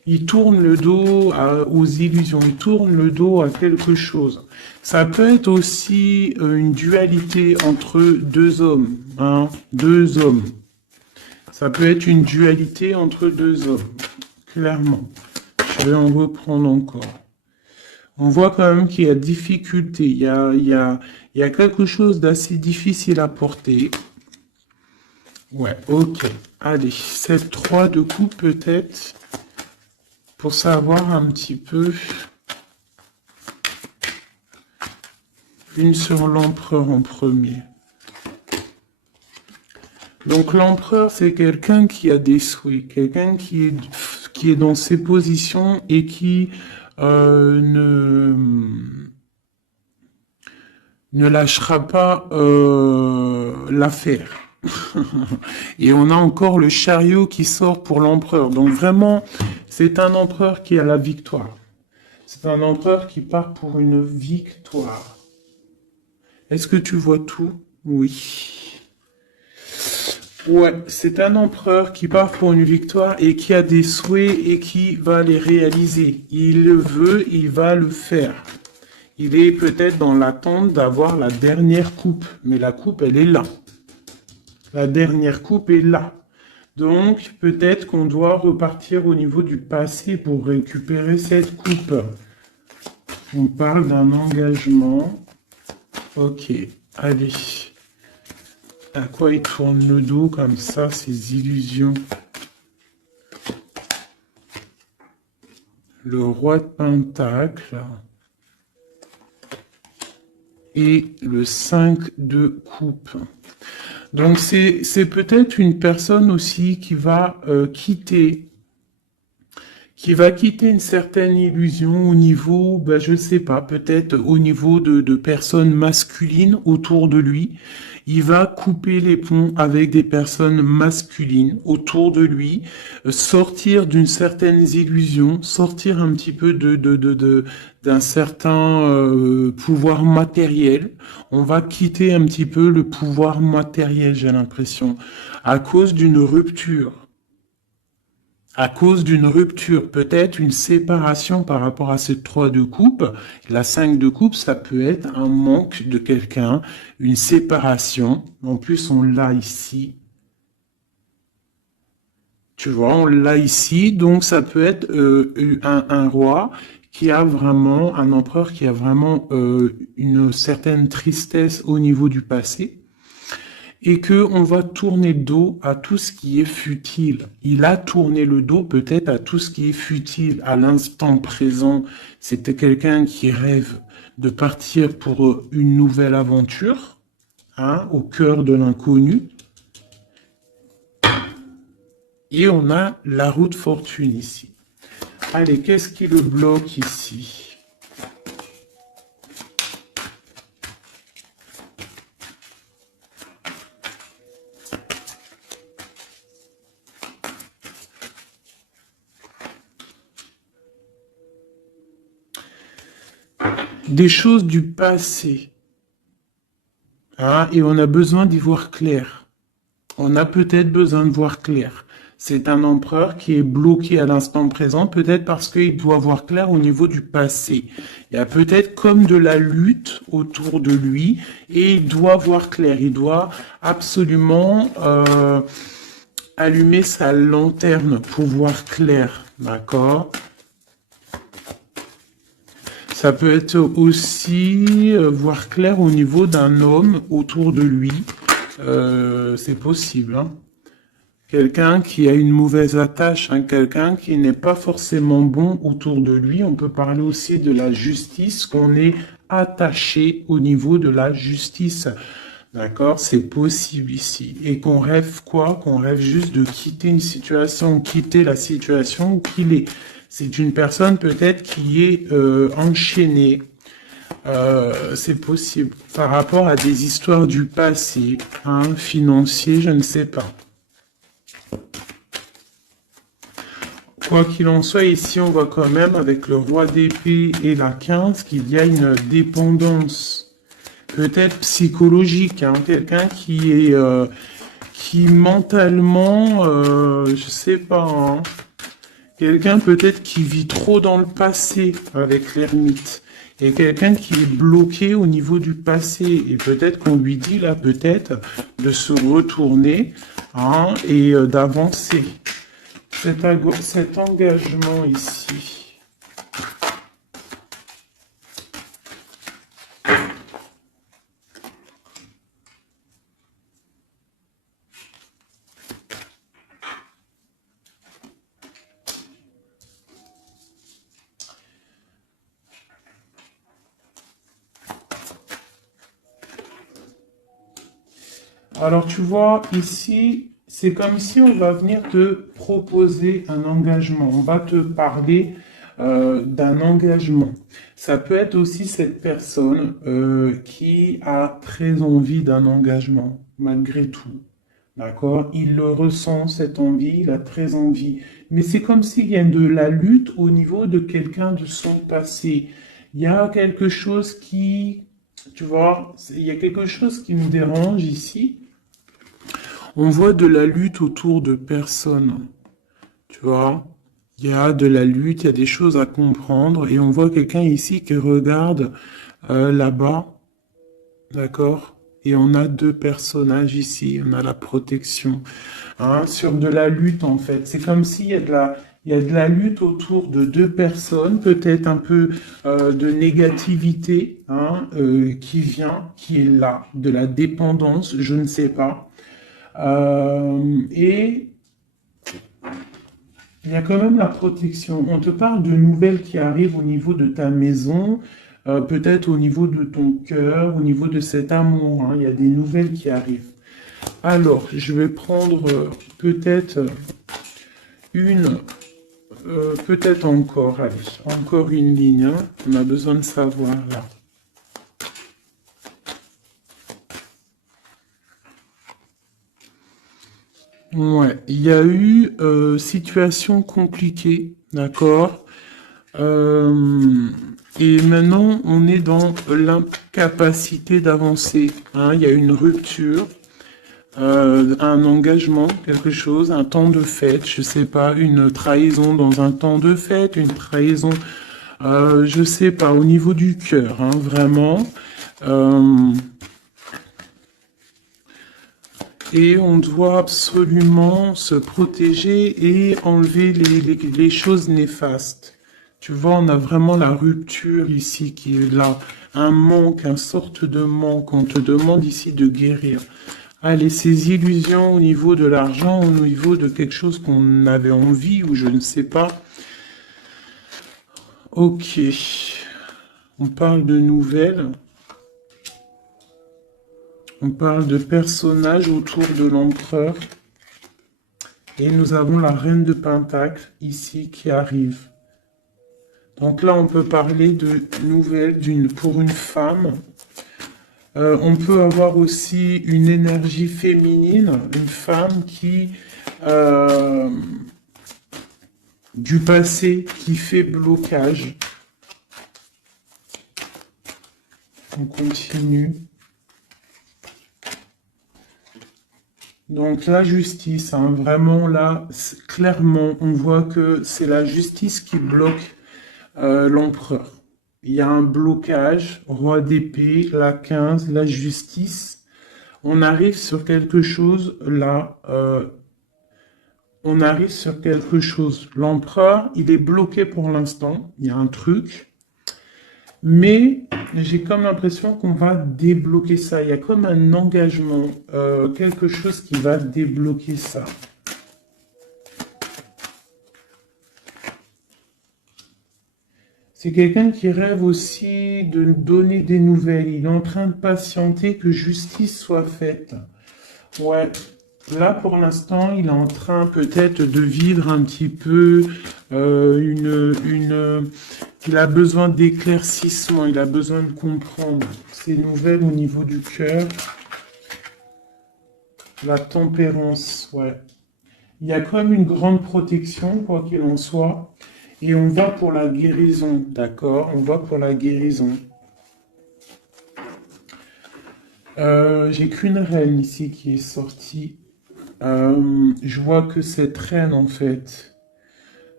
Il tourne le dos aux illusions, il tourne le dos à quelque chose. Ça peut être aussi une dualité entre deux hommes, hein, deux hommes. Ça peut être une dualité entre deux hommes, clairement. Je vais en reprendre encore. On voit quand même qu'il y a difficulté, il y a quelque chose d'assez difficile à porter. Ouais, ok. Allez, cette 3 de coupe peut-être, pour savoir un petit peu. Une sur l'empereur en premier. Donc l'empereur, c'est quelqu'un qui a des souhaits, quelqu'un qui est dans ses positions et qui ne lâchera pas l'affaire. Et on a encore le chariot qui sort pour l'empereur. Donc vraiment, c'est un empereur qui a la victoire. C'est un empereur qui part pour une victoire. Est-ce que tu vois tout? Oui. Ouais, c'est un empereur qui part pour une victoire et qui a des souhaits et qui va les réaliser. Il le veut, il va le faire. Il est peut-être dans l'attente d'avoir la dernière coupe, mais la coupe, elle est là. La dernière coupe est là. Donc, peut-être qu'on doit repartir au niveau du passé pour récupérer cette coupe. On parle d'un engagement. Ok, allez. À quoi il tourne le dos comme ça, ces illusions? Le roi de Pentacle. Et le 5 de coupe. Donc c'est peut-être une personne aussi qui va quitter une certaine illusion au niveau, ben, je ne sais pas, peut-être au niveau de personnes masculines autour de lui. Il va couper les ponts avec des personnes masculines autour de lui, sortir d'une certaine illusion, sortir un petit peu d'un certain pouvoir matériel. On va quitter un petit peu le pouvoir matériel, j'ai l'impression, à cause d'une rupture. À cause d'une rupture, peut-être une séparation par rapport à cette 3 de coupe. La 5 de coupe, ça peut être un manque de quelqu'un, une séparation. En plus, on l'a ici. Tu vois, on l'a ici. Donc, ça peut être un roi qui a vraiment, un empereur qui a vraiment une certaine tristesse au niveau du passé. Et que on va tourner le dos à tout ce qui est futile. Il a tourné le dos peut-être à tout ce qui est futile. À l'instant présent, c'était quelqu'un qui rêve de partir pour une nouvelle aventure, hein, au cœur de l'inconnu. Et on a la roue de fortune ici. Allez, qu'est-ce qui le bloque ici ? Des choses du passé. Ah, et on a besoin d'y voir clair. On a peut-être besoin de voir clair. C'est un empereur qui est bloqué à l'instant présent, peut-être parce qu'il doit voir clair au niveau du passé. Il y a peut-être comme de la lutte autour de lui, et il doit voir clair. Il doit absolument allumer sa lanterne pour voir clair. D'accord ? Ça peut être aussi voir clair au niveau d'un homme autour de lui. C'est possible. Hein. Quelqu'un qui a une mauvaise attache, hein, quelqu'un qui n'est pas forcément bon autour de lui. On peut parler aussi de la justice, qu'on est attaché au niveau de la justice. D'accord? C'est possible ici. Et qu'on rêve quoi? Qu'on rêve juste de quitter une situation, quitter la situation où qu'il est. C'est une personne peut-être qui est enchaînée. C'est possible. Par rapport à des histoires du passé, hein, financier, je ne sais pas. Quoi qu'il en soit, ici, on voit quand même, avec le roi d'épée et la 15, qu'il y a une dépendance, peut-être psychologique, hein, quelqu'un qui est, qui mentalement, je sais pas, hein, Quelqu'un peut-être qui vit trop dans le passé avec l'ermite. Et quelqu'un qui est bloqué au niveau du passé. Et peut-être qu'on lui dit là, peut-être, de se retourner hein, et d'avancer. Cet engagement ici. Alors tu vois, ici, c'est comme si on va venir te proposer un engagement. On va te parler d'un engagement. Ça peut être aussi cette personne qui a très envie d'un engagement, malgré tout. D'accord? Il le ressent, cette envie, il a très envie. Mais c'est comme s'il y a de la lutte au niveau de quelqu'un de son passé. Il y a quelque chose qui, tu vois, il y a quelque chose qui me dérange ici. On voit de la lutte autour de personnes, tu vois. Il y a de la lutte, il y a des choses à comprendre, et on voit quelqu'un ici qui regarde là-bas, d'accord? Et on a deux personnages ici, on a la protection, hein, sur de la lutte en fait. C'est comme s'il y a il y a de la lutte autour de deux personnes, peut-être un peu de négativité, hein, qui vient, qui est là, de la dépendance, je ne sais pas. Et il y a quand même la protection. On te parle de nouvelles qui arrivent au niveau de ta maison, peut-être au niveau de ton cœur, au niveau de cet amour, hein. Il y a des nouvelles qui arrivent. Alors, je vais prendre peut-être une, peut-être encore, allez, encore une ligne, hein. On a besoin de savoir là. Ouais, il y a eu situation compliquée, d'accord? Euh, et maintenant, on est dans l'incapacité d'avancer, hein. Il y a une rupture, un engagement, quelque chose, un temps de fête, je sais pas, une trahison dans un temps de fête, une trahison, je sais pas, au niveau du cœur, hein, vraiment. Euh, Et on doit absolument se protéger et enlever les choses néfastes. Tu vois, on a vraiment la rupture ici qui est là. Un manque, une sorte de manque. On te demande ici de guérir. Allez, ces illusions au niveau de l'argent, au niveau de quelque chose qu'on avait envie ou je ne sais pas. Ok. On parle de nouvelles. On parle de personnages autour de l'empereur. Et nous avons la reine de Pentacle ici qui arrive. Donc là, on peut parler de nouvelles pour une femme. On peut avoir aussi une énergie féminine, une femme qui euh, du passé qui fait blocage. On continue. Donc la justice, hein, vraiment là, clairement, on voit que c'est la justice qui bloque l'empereur. Il y a un blocage, roi d'épée, la 15, la justice. On arrive sur quelque chose là, on arrive sur quelque chose. L'empereur, il est bloqué pour l'instant, il y a un truc, mais j'ai comme l'impression qu'on va débloquer ça. Il y a comme un engagement, quelque chose qui va débloquer ça. C'est quelqu'un qui rêve aussi de donner des nouvelles. Il est en train de patienter que justice soit faite. Ouais. Là, pour l'instant, il est en train peut-être de vivre un petit peu il a besoin d'éclaircissement, il a besoin de comprendre ces nouvelles au niveau du cœur. La tempérance, ouais. Il y a quand même une grande protection, quoi qu'il en soit. Et on va pour la guérison, d'accord? On va pour la guérison. J'ai qu'une reine ici qui est sortie. Je vois que cette reine, en fait,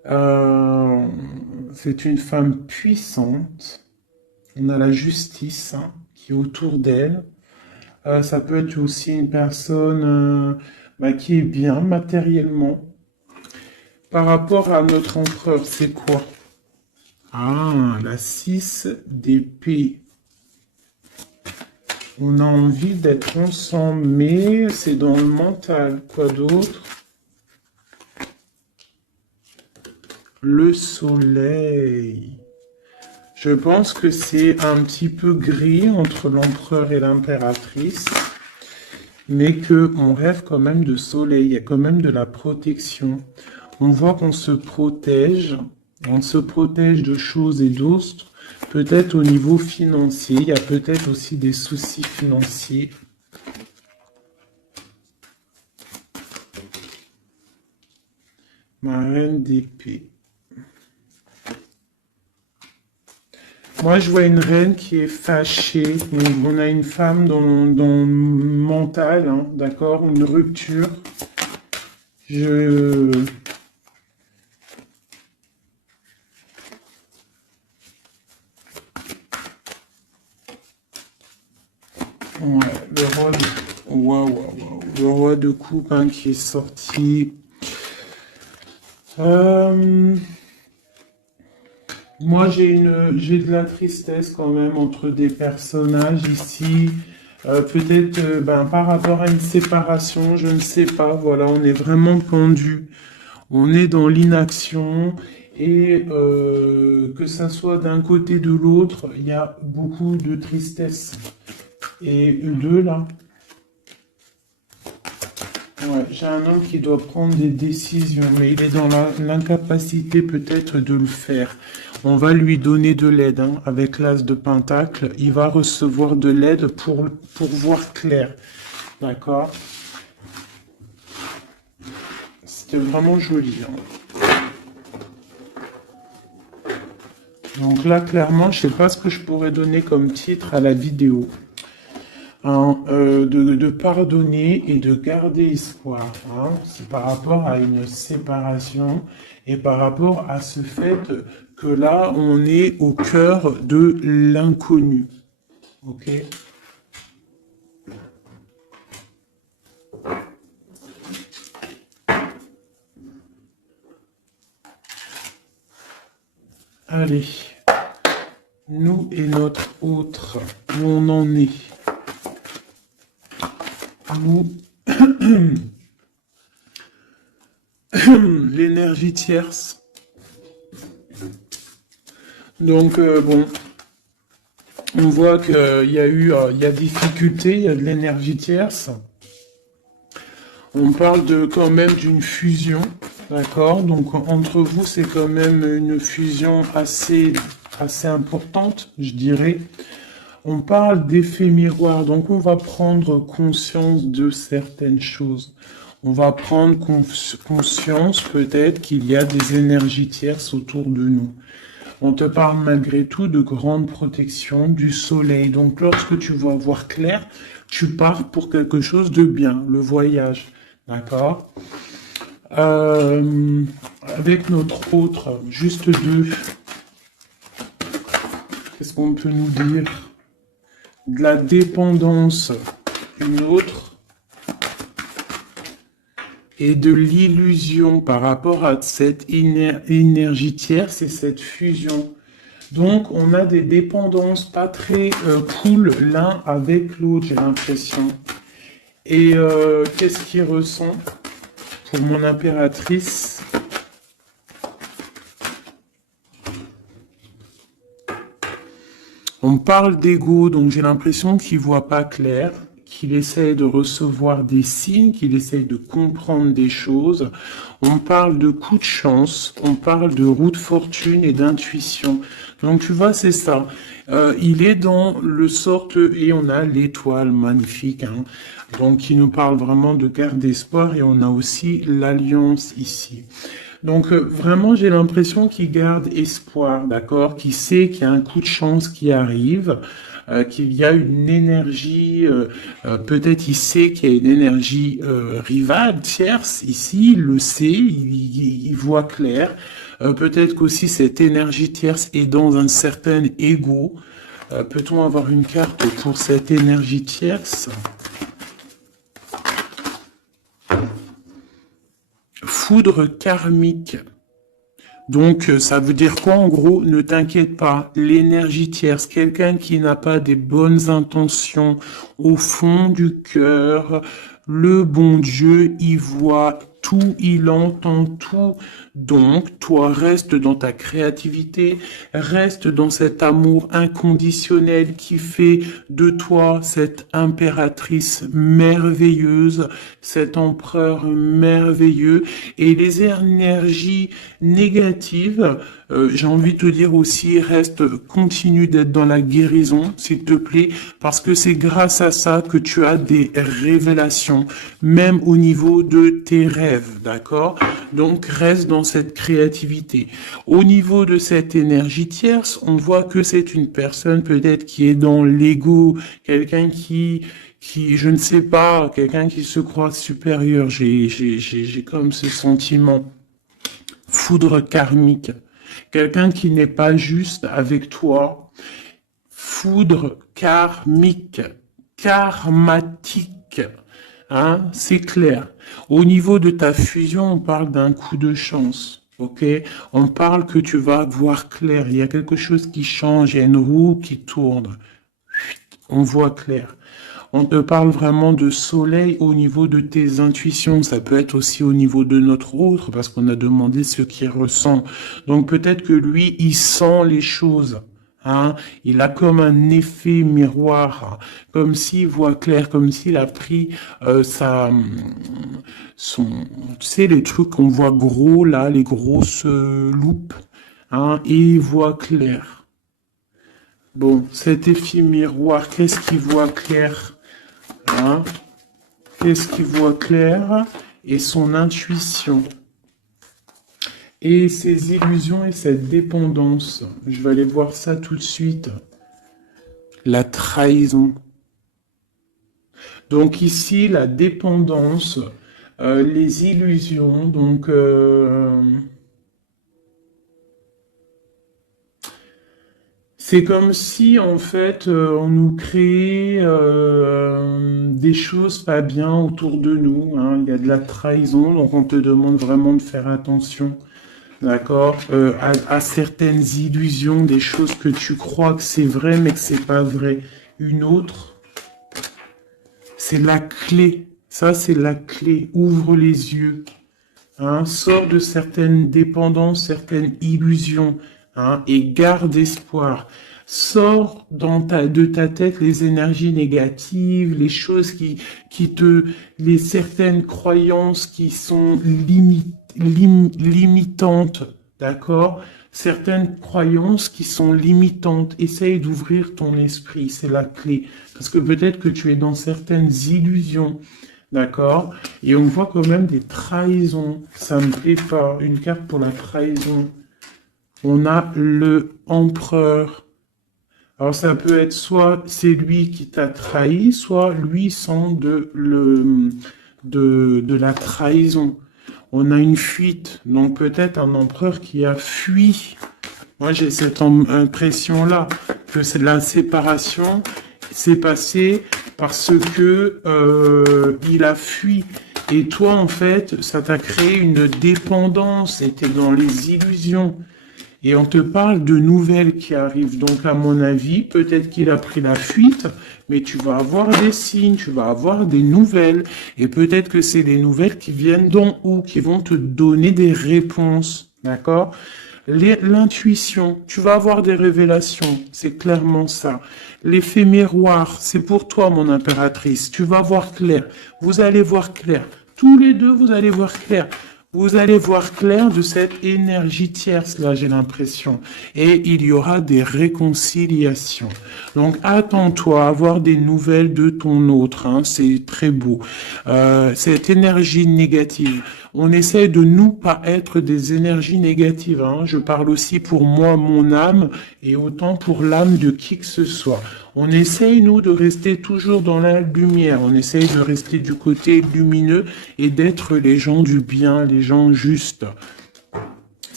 Euh, c'est une femme puissante. On a la justice hein, qui est autour d'elle. Ça peut être aussi une personne qui est bien matériellement. Par rapport à notre empereur, c'est quoi? Ah, la 6 d'épée. On a envie d'être ensemble, mais c'est dans le mental. Quoi d'autre? Le soleil. Je pense que c'est un petit peu gris entre l'empereur et l'impératrice, mais qu'on rêve quand même de soleil, il y a quand même de la protection. On voit qu'on se protège, on se protège de choses et d'autres, peut-être au niveau financier, il y a peut-être aussi des soucis financiers. Ma reine d'épée. Moi, je vois une reine qui est fâchée. On a une femme dans le mental, hein, d'accord? Une rupture. Je... Ouais, le roi de... Waouh, waouh, waouh. Le roi de coupe hein, qui est sorti. Moi, j'ai de la tristesse quand même entre des personnages ici. Peut-être par rapport à une séparation, je ne sais pas. Voilà, on est vraiment pendu. On est dans l'inaction. Et que ça soit d'un côté ou de l'autre, il y a beaucoup de tristesse. Et deux là. Ouais, j'ai un homme qui doit prendre des décisions, mais il est dans l'incapacité peut-être de le faire. On va lui donner de l'aide, hein, avec l'as de Pentacle. Il va recevoir de l'aide pour voir clair. D'accord? C'était vraiment joli. Hein. Donc là, clairement, je sais pas ce que je pourrais donner comme titre à la vidéo. Hein, de pardonner et de garder espoir. Hein. C'est par rapport à une séparation et par rapport à ce fait que là, on est au cœur de l'inconnu. Ok? Allez, nous et notre autre, où on en est. Nous, l'énergie tierce. Donc, bon, on voit qu'il y a il y a difficulté, il y a de l'énergie tierce. On parle quand même d'une fusion, d'accord? Donc, entre vous, c'est quand même une fusion assez importante, je dirais. On parle d'effet miroir, donc on va prendre conscience de certaines choses. On va prendre conscience peut-être qu'il y a des énergies tierces autour de nous. On te parle malgré tout de grande protection du soleil. Donc lorsque tu vas voir clair, tu pars pour quelque chose de bien, le voyage. D'accord? Avec notre autre, juste deux. Qu'est-ce qu'on peut nous dire? De la dépendance, une autre, et de l'illusion par rapport à cette énergie tierce et cette fusion. Donc, on a des dépendances pas très cool l'un avec l'autre, j'ai l'impression. Et qu'est-ce qu'il ressent pour mon impératrice? On parle d'ego, donc j'ai l'impression qu'il voit pas clair, qu'il essaye de recevoir des signes, qu'il essaye de comprendre des choses. On parle de coup de chance, on parle de roue de fortune et d'intuition. Donc tu vois, c'est ça. Il est dans le sorte, et on a l'étoile magnifique, hein, donc qui nous parle vraiment de garde d'espoir, et on a aussi l'alliance ici. Donc vraiment, j'ai l'impression qu'il garde espoir, d'accord, qu'il sait qu'il y a un coup de chance qui arrive, qu'il y a une énergie, peut-être il sait qu'il y a une énergie rivale, tierce, ici, il le sait, il voit clair. Peut-être qu'aussi cette énergie tierce est dans un certain ego. Peut-on avoir une carte pour cette énergie tierce? Foudre karmique. Donc, ça veut dire quoi en gros? Ne t'inquiète pas, l'énergie tierce, quelqu'un qui n'a pas des bonnes intentions au fond du cœur, le bon Dieu, il voit tout, il entend tout. Donc, toi, reste dans ta créativité, reste dans cet amour inconditionnel qui fait de toi cette impératrice merveilleuse, cet empereur merveilleux. Et les énergies négatives, j'ai envie de te dire aussi, continue d'être dans la guérison, s'il te plaît, parce que c'est grâce à ça que tu as des révélations, même au niveau de tes rêves, d'accord? Donc, reste dans cette créativité. Au niveau de cette énergie tierce, on voit que c'est une personne peut-être qui est dans l'ego, quelqu'un qui, je ne sais pas, quelqu'un qui se croit supérieur. J'ai comme ce sentiment. Foudre karmique. Quelqu'un qui n'est pas juste avec toi. Foudre karmique. Karmatique. Hein, c'est clair. Au niveau de ta fusion, on parle d'un coup de chance. Ok? On parle que tu vas voir clair. Il y a quelque chose qui change. Il y a une roue qui tourne. On voit clair. On te parle vraiment de soleil au niveau de tes intuitions. Ça peut être aussi au niveau de notre autre, parce qu'on a demandé ce qu'il ressent. Donc peut-être que lui, il sent les choses. Hein, il a comme un effet miroir, comme s'il voit clair, comme s'il a pris tu sais, les trucs qu'on voit gros là, les grosses loupes, hein, et il voit clair. Bon, cet effet miroir, qu'est-ce qu'il voit clair? Hein? Qu'est-ce qu'il voit clair? Et son intuition. Et ses illusions et cette dépendance. Je vais aller voir ça tout de suite. La trahison. Donc ici, la dépendance, les illusions, donc... c'est comme si, en fait, on nous créait des choses pas bien autour de nous. Hein. Il y a de la trahison, donc on te demande vraiment de faire attention, d'accord, à certaines illusions, des choses que tu crois que c'est vrai, mais que c'est pas vrai. Une autre, c'est la clé. Ça, c'est la clé. Ouvre les yeux. Hein. Sors de certaines dépendances, certaines illusions. Hein, et garde espoir. Sors de ta tête les énergies négatives, les choses les certaines croyances qui sont limitantes, d'accord? Certaines croyances qui sont limitantes. Essaye d'ouvrir ton esprit, c'est la clé. Parce que peut-être que tu es dans certaines illusions. D'accord? Et on voit quand même des trahisons. Ça me plaît pas. Une carte pour la trahison. On a le empereur. Alors ça peut être soit c'est lui qui t'a trahi, soit lui sent de la trahison. On a une fuite, donc peut-être un empereur qui a fui. Moi j'ai cette impression-là, que c'est la séparation s'est passée parce que il a fui. Et toi en fait, ça t'a créé une dépendance, et t'es dans les illusions. Et on te parle de nouvelles qui arrivent. Donc, à mon avis, peut-être qu'il a pris la fuite, mais tu vas avoir des signes, tu vas avoir des nouvelles. Et peut-être que c'est des nouvelles qui viennent d'en haut, qui vont te donner des réponses. D'accord? L'intuition, tu vas avoir des révélations. C'est clairement ça. L'effet miroir, c'est pour toi, mon impératrice. Tu vas voir clair. Vous allez voir clair. Tous les deux, vous allez voir clair. Vous allez voir clair de cette énergie tierce, là, j'ai l'impression. Et il y aura des réconciliations. Donc, attends-toi à avoir des nouvelles de ton autre. Hein, c'est très beau. Cette énergie négative. On essaie de nous pas être des énergies négatives. Hein. Je parle aussi pour moi, mon âme, et autant pour l'âme de qui que ce soit. On essaye, nous, de rester toujours dans la lumière. On essaye de rester du côté lumineux et d'être les gens du bien, les gens justes.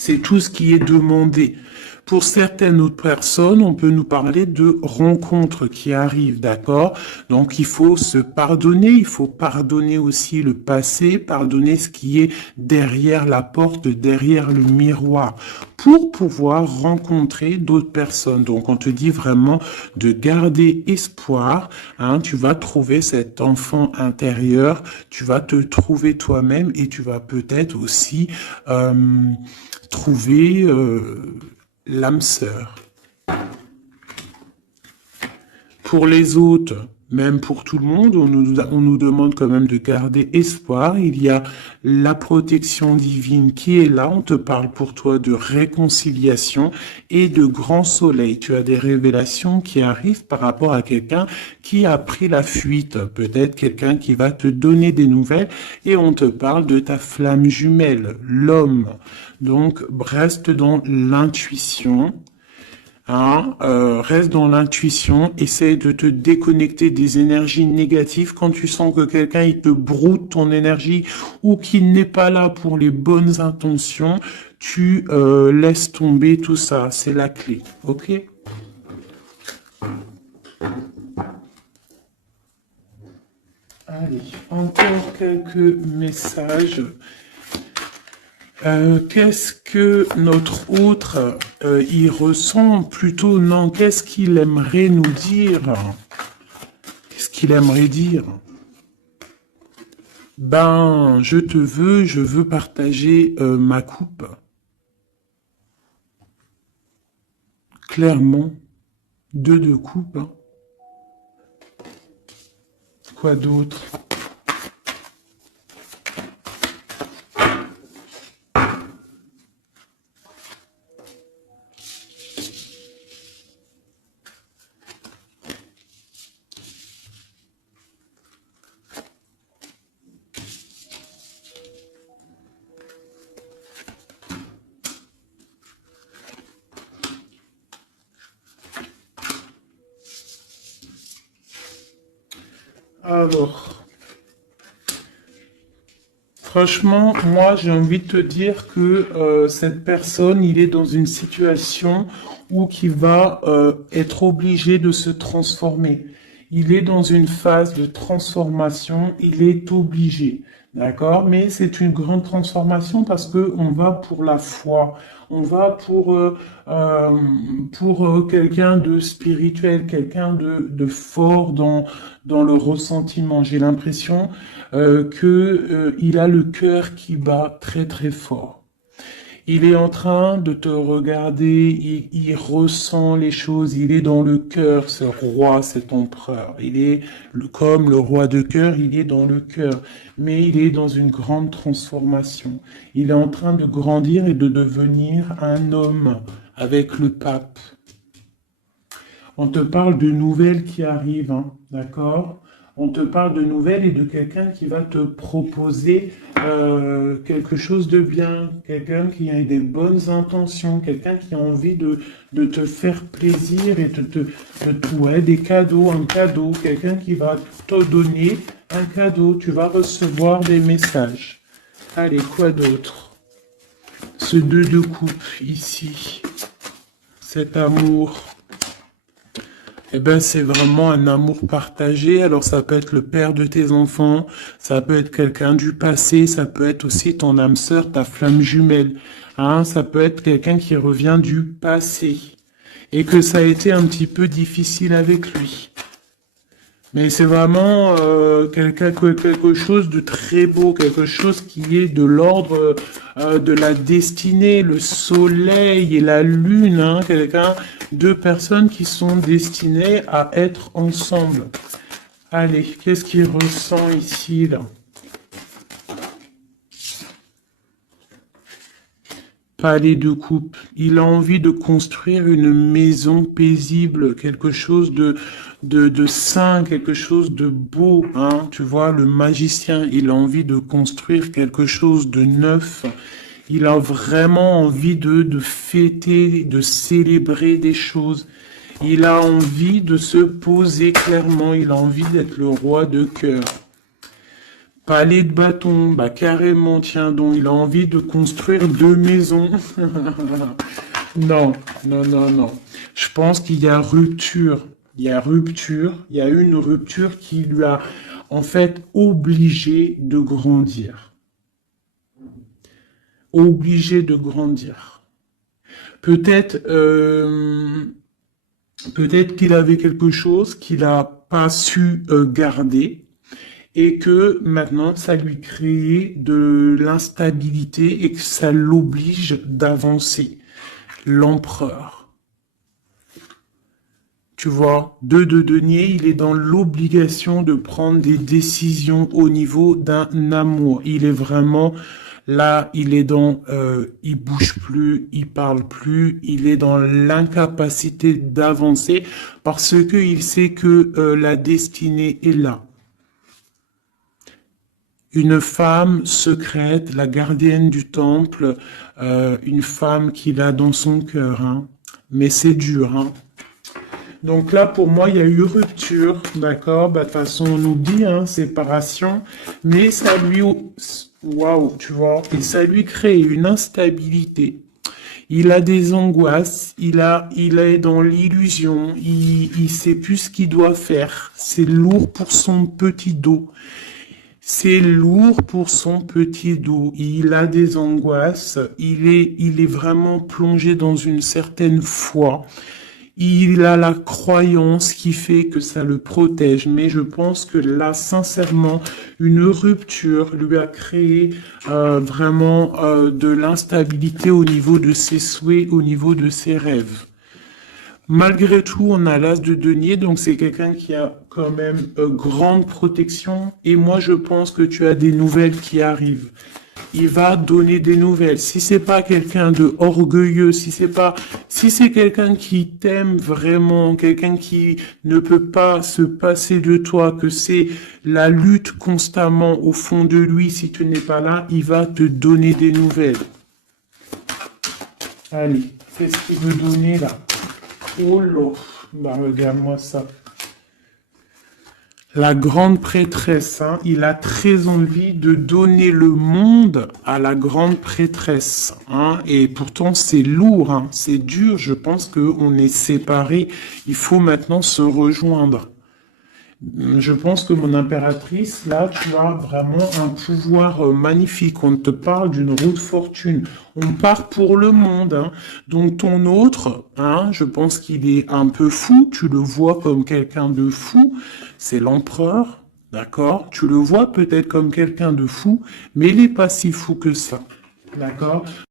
C'est tout ce qui est demandé. Pour certaines autres personnes, on peut nous parler de rencontres qui arrivent, d'accord? Donc, il faut se pardonner, il faut pardonner aussi le passé, pardonner ce qui est derrière la porte, derrière le miroir, pour pouvoir rencontrer d'autres personnes. Donc, on te dit vraiment de garder espoir, hein, tu vas trouver cet enfant intérieur, tu vas te trouver toi-même et tu vas peut-être aussi trouver l'âme sœur. Pour les autres, même pour tout le monde, on nous demande quand même de garder espoir. Il y a la protection divine qui est là. On te parle pour toi de réconciliation et de grand soleil. Tu as des révélations qui arrivent par rapport à quelqu'un qui a pris la fuite. Peut-être quelqu'un qui va te donner des nouvelles et on te parle de ta flamme jumelle, l'homme. Donc, reste dans l'intuition. Hein, reste dans l'intuition, essaie de te déconnecter des énergies négatives quand tu sens que quelqu'un il te broute ton énergie ou qu'il n'est pas là pour les bonnes intentions, tu laisses tomber tout ça, c'est la clé, ok? Allez, encore quelques messages. Qu'est-ce que notre autre y ressent plutôt? Non, qu'est-ce qu'il aimerait nous dire? Qu'est-ce qu'il aimerait dire? Ben, je veux partager ma coupe. Clairement, deux de coupe. Hein. Quoi d'autre? Alors, franchement, moi, j'ai envie de te dire que cette personne, il est dans une situation où il va être obligé de se transformer. Il est dans une phase de transformation, il est obligé. D'accord? Mais c'est une grande transformation parce que on va pour la foi. On va pour quelqu'un de spirituel, quelqu'un de fort dans le ressentiment. J'ai l'impression il a le cœur qui bat très très fort. Il est en train de te regarder, il ressent les choses, il est dans le cœur, ce roi, cet empereur. Il est comme le roi de cœur, il est dans le cœur, mais il est dans une grande transformation. Il est en train de grandir et de devenir un homme avec le pape. On te parle de nouvelles qui arrivent, hein, d'accord? On te parle de nouvelles et de quelqu'un qui va te proposer quelque chose de bien, quelqu'un qui a des bonnes intentions, quelqu'un qui a envie de te faire plaisir et ouais, des cadeaux, un cadeau, quelqu'un qui va te donner un cadeau, tu vas recevoir des messages. Allez, quoi d'autre? Ce 2 de coupe ici, cet amour. Eh ben, c'est vraiment un amour partagé. Alors, ça peut être le père de tes enfants, ça peut être quelqu'un du passé, ça peut être aussi ton âme sœur, ta flamme jumelle. Hein, ça peut être quelqu'un qui revient du passé et que ça a été un petit peu difficile avec lui. Mais c'est vraiment quelque chose de très beau, quelque chose qui est de l'ordre de la destinée, le soleil et la lune, hein, deux personnes qui sont destinées à être ensemble. Allez, qu'est-ce qu'il ressent ici, là? Palais de coupe. Il a envie de construire une maison paisible, quelque chose de sain, quelque chose de beau, hein. Tu vois, le magicien, il a envie de construire quelque chose de neuf. Il a vraiment envie de fêter, de célébrer des choses. Il a envie de se poser clairement. Il a envie d'être le roi de cœur. Palais de bâton, bah carrément, tiens donc, il a envie de construire 2 maisons. Non, non, non, non. Je pense qu'il y a rupture. Il y a rupture. Il y a une rupture qui lui a en fait obligé de grandir. Obligé de grandir. Peut-être peut-être qu'il avait quelque chose qu'il n'a pas su garder et que maintenant ça lui crée de l'instabilité et que ça l'oblige d'avancer. L'empereur. Tu vois, 2 de denier, il est dans l'obligation de prendre des décisions au niveau d'un amour. Il est vraiment là, il est dans, il bouge plus, il parle plus, il est dans l'incapacité d'avancer parce que il sait que la destinée est là. Une femme secrète, la gardienne du temple, une femme qu'il a dans son cœur, hein. Mais c'est dur, hein. Donc là, pour moi, il y a eu rupture, d'accord? Bah, de toute façon, on nous dit, hein, séparation, mais ça lui, waouh, tu vois, et ça lui crée une instabilité. Il a des angoisses, il est dans l'illusion, il sait plus ce qu'il doit faire. C'est lourd pour son petit dos. C'est lourd pour son petit dos. Il a des angoisses. Il est vraiment plongé dans une certaine foi. Il a la croyance qui fait que ça le protège. Mais je pense que là, sincèrement, une rupture lui a créé vraiment de l'instabilité au niveau de ses souhaits, au niveau de ses rêves. Malgré tout, on a l'as de denier, donc c'est quelqu'un qui a quand même grande protection. Et moi, je pense que tu as des nouvelles qui arrivent. Il va donner des nouvelles. Si c'est pas quelqu'un de orgueilleux, si c'est quelqu'un qui t'aime vraiment, quelqu'un qui ne peut pas se passer de toi, que c'est la lutte constamment au fond de lui, si tu n'es pas là, il va te donner des nouvelles. Allez, qu'est-ce qu'il veut donner là? Oh là, bah regarde-moi ça. La grande prêtresse, hein, il a très envie de donner le monde à la grande prêtresse, hein, et pourtant c'est lourd, hein, c'est dur, je pense qu'on est séparés, il faut maintenant se rejoindre. Je pense que mon impératrice, là, tu as vraiment un pouvoir magnifique. On te parle d'une roue de fortune. On part pour le monde, hein. Donc ton autre, hein, je pense qu'il est un peu fou. Tu le vois comme quelqu'un de fou. C'est l'empereur, d'accord? Tu le vois peut-être comme quelqu'un de fou, mais il n'est pas si fou que ça, d'accord?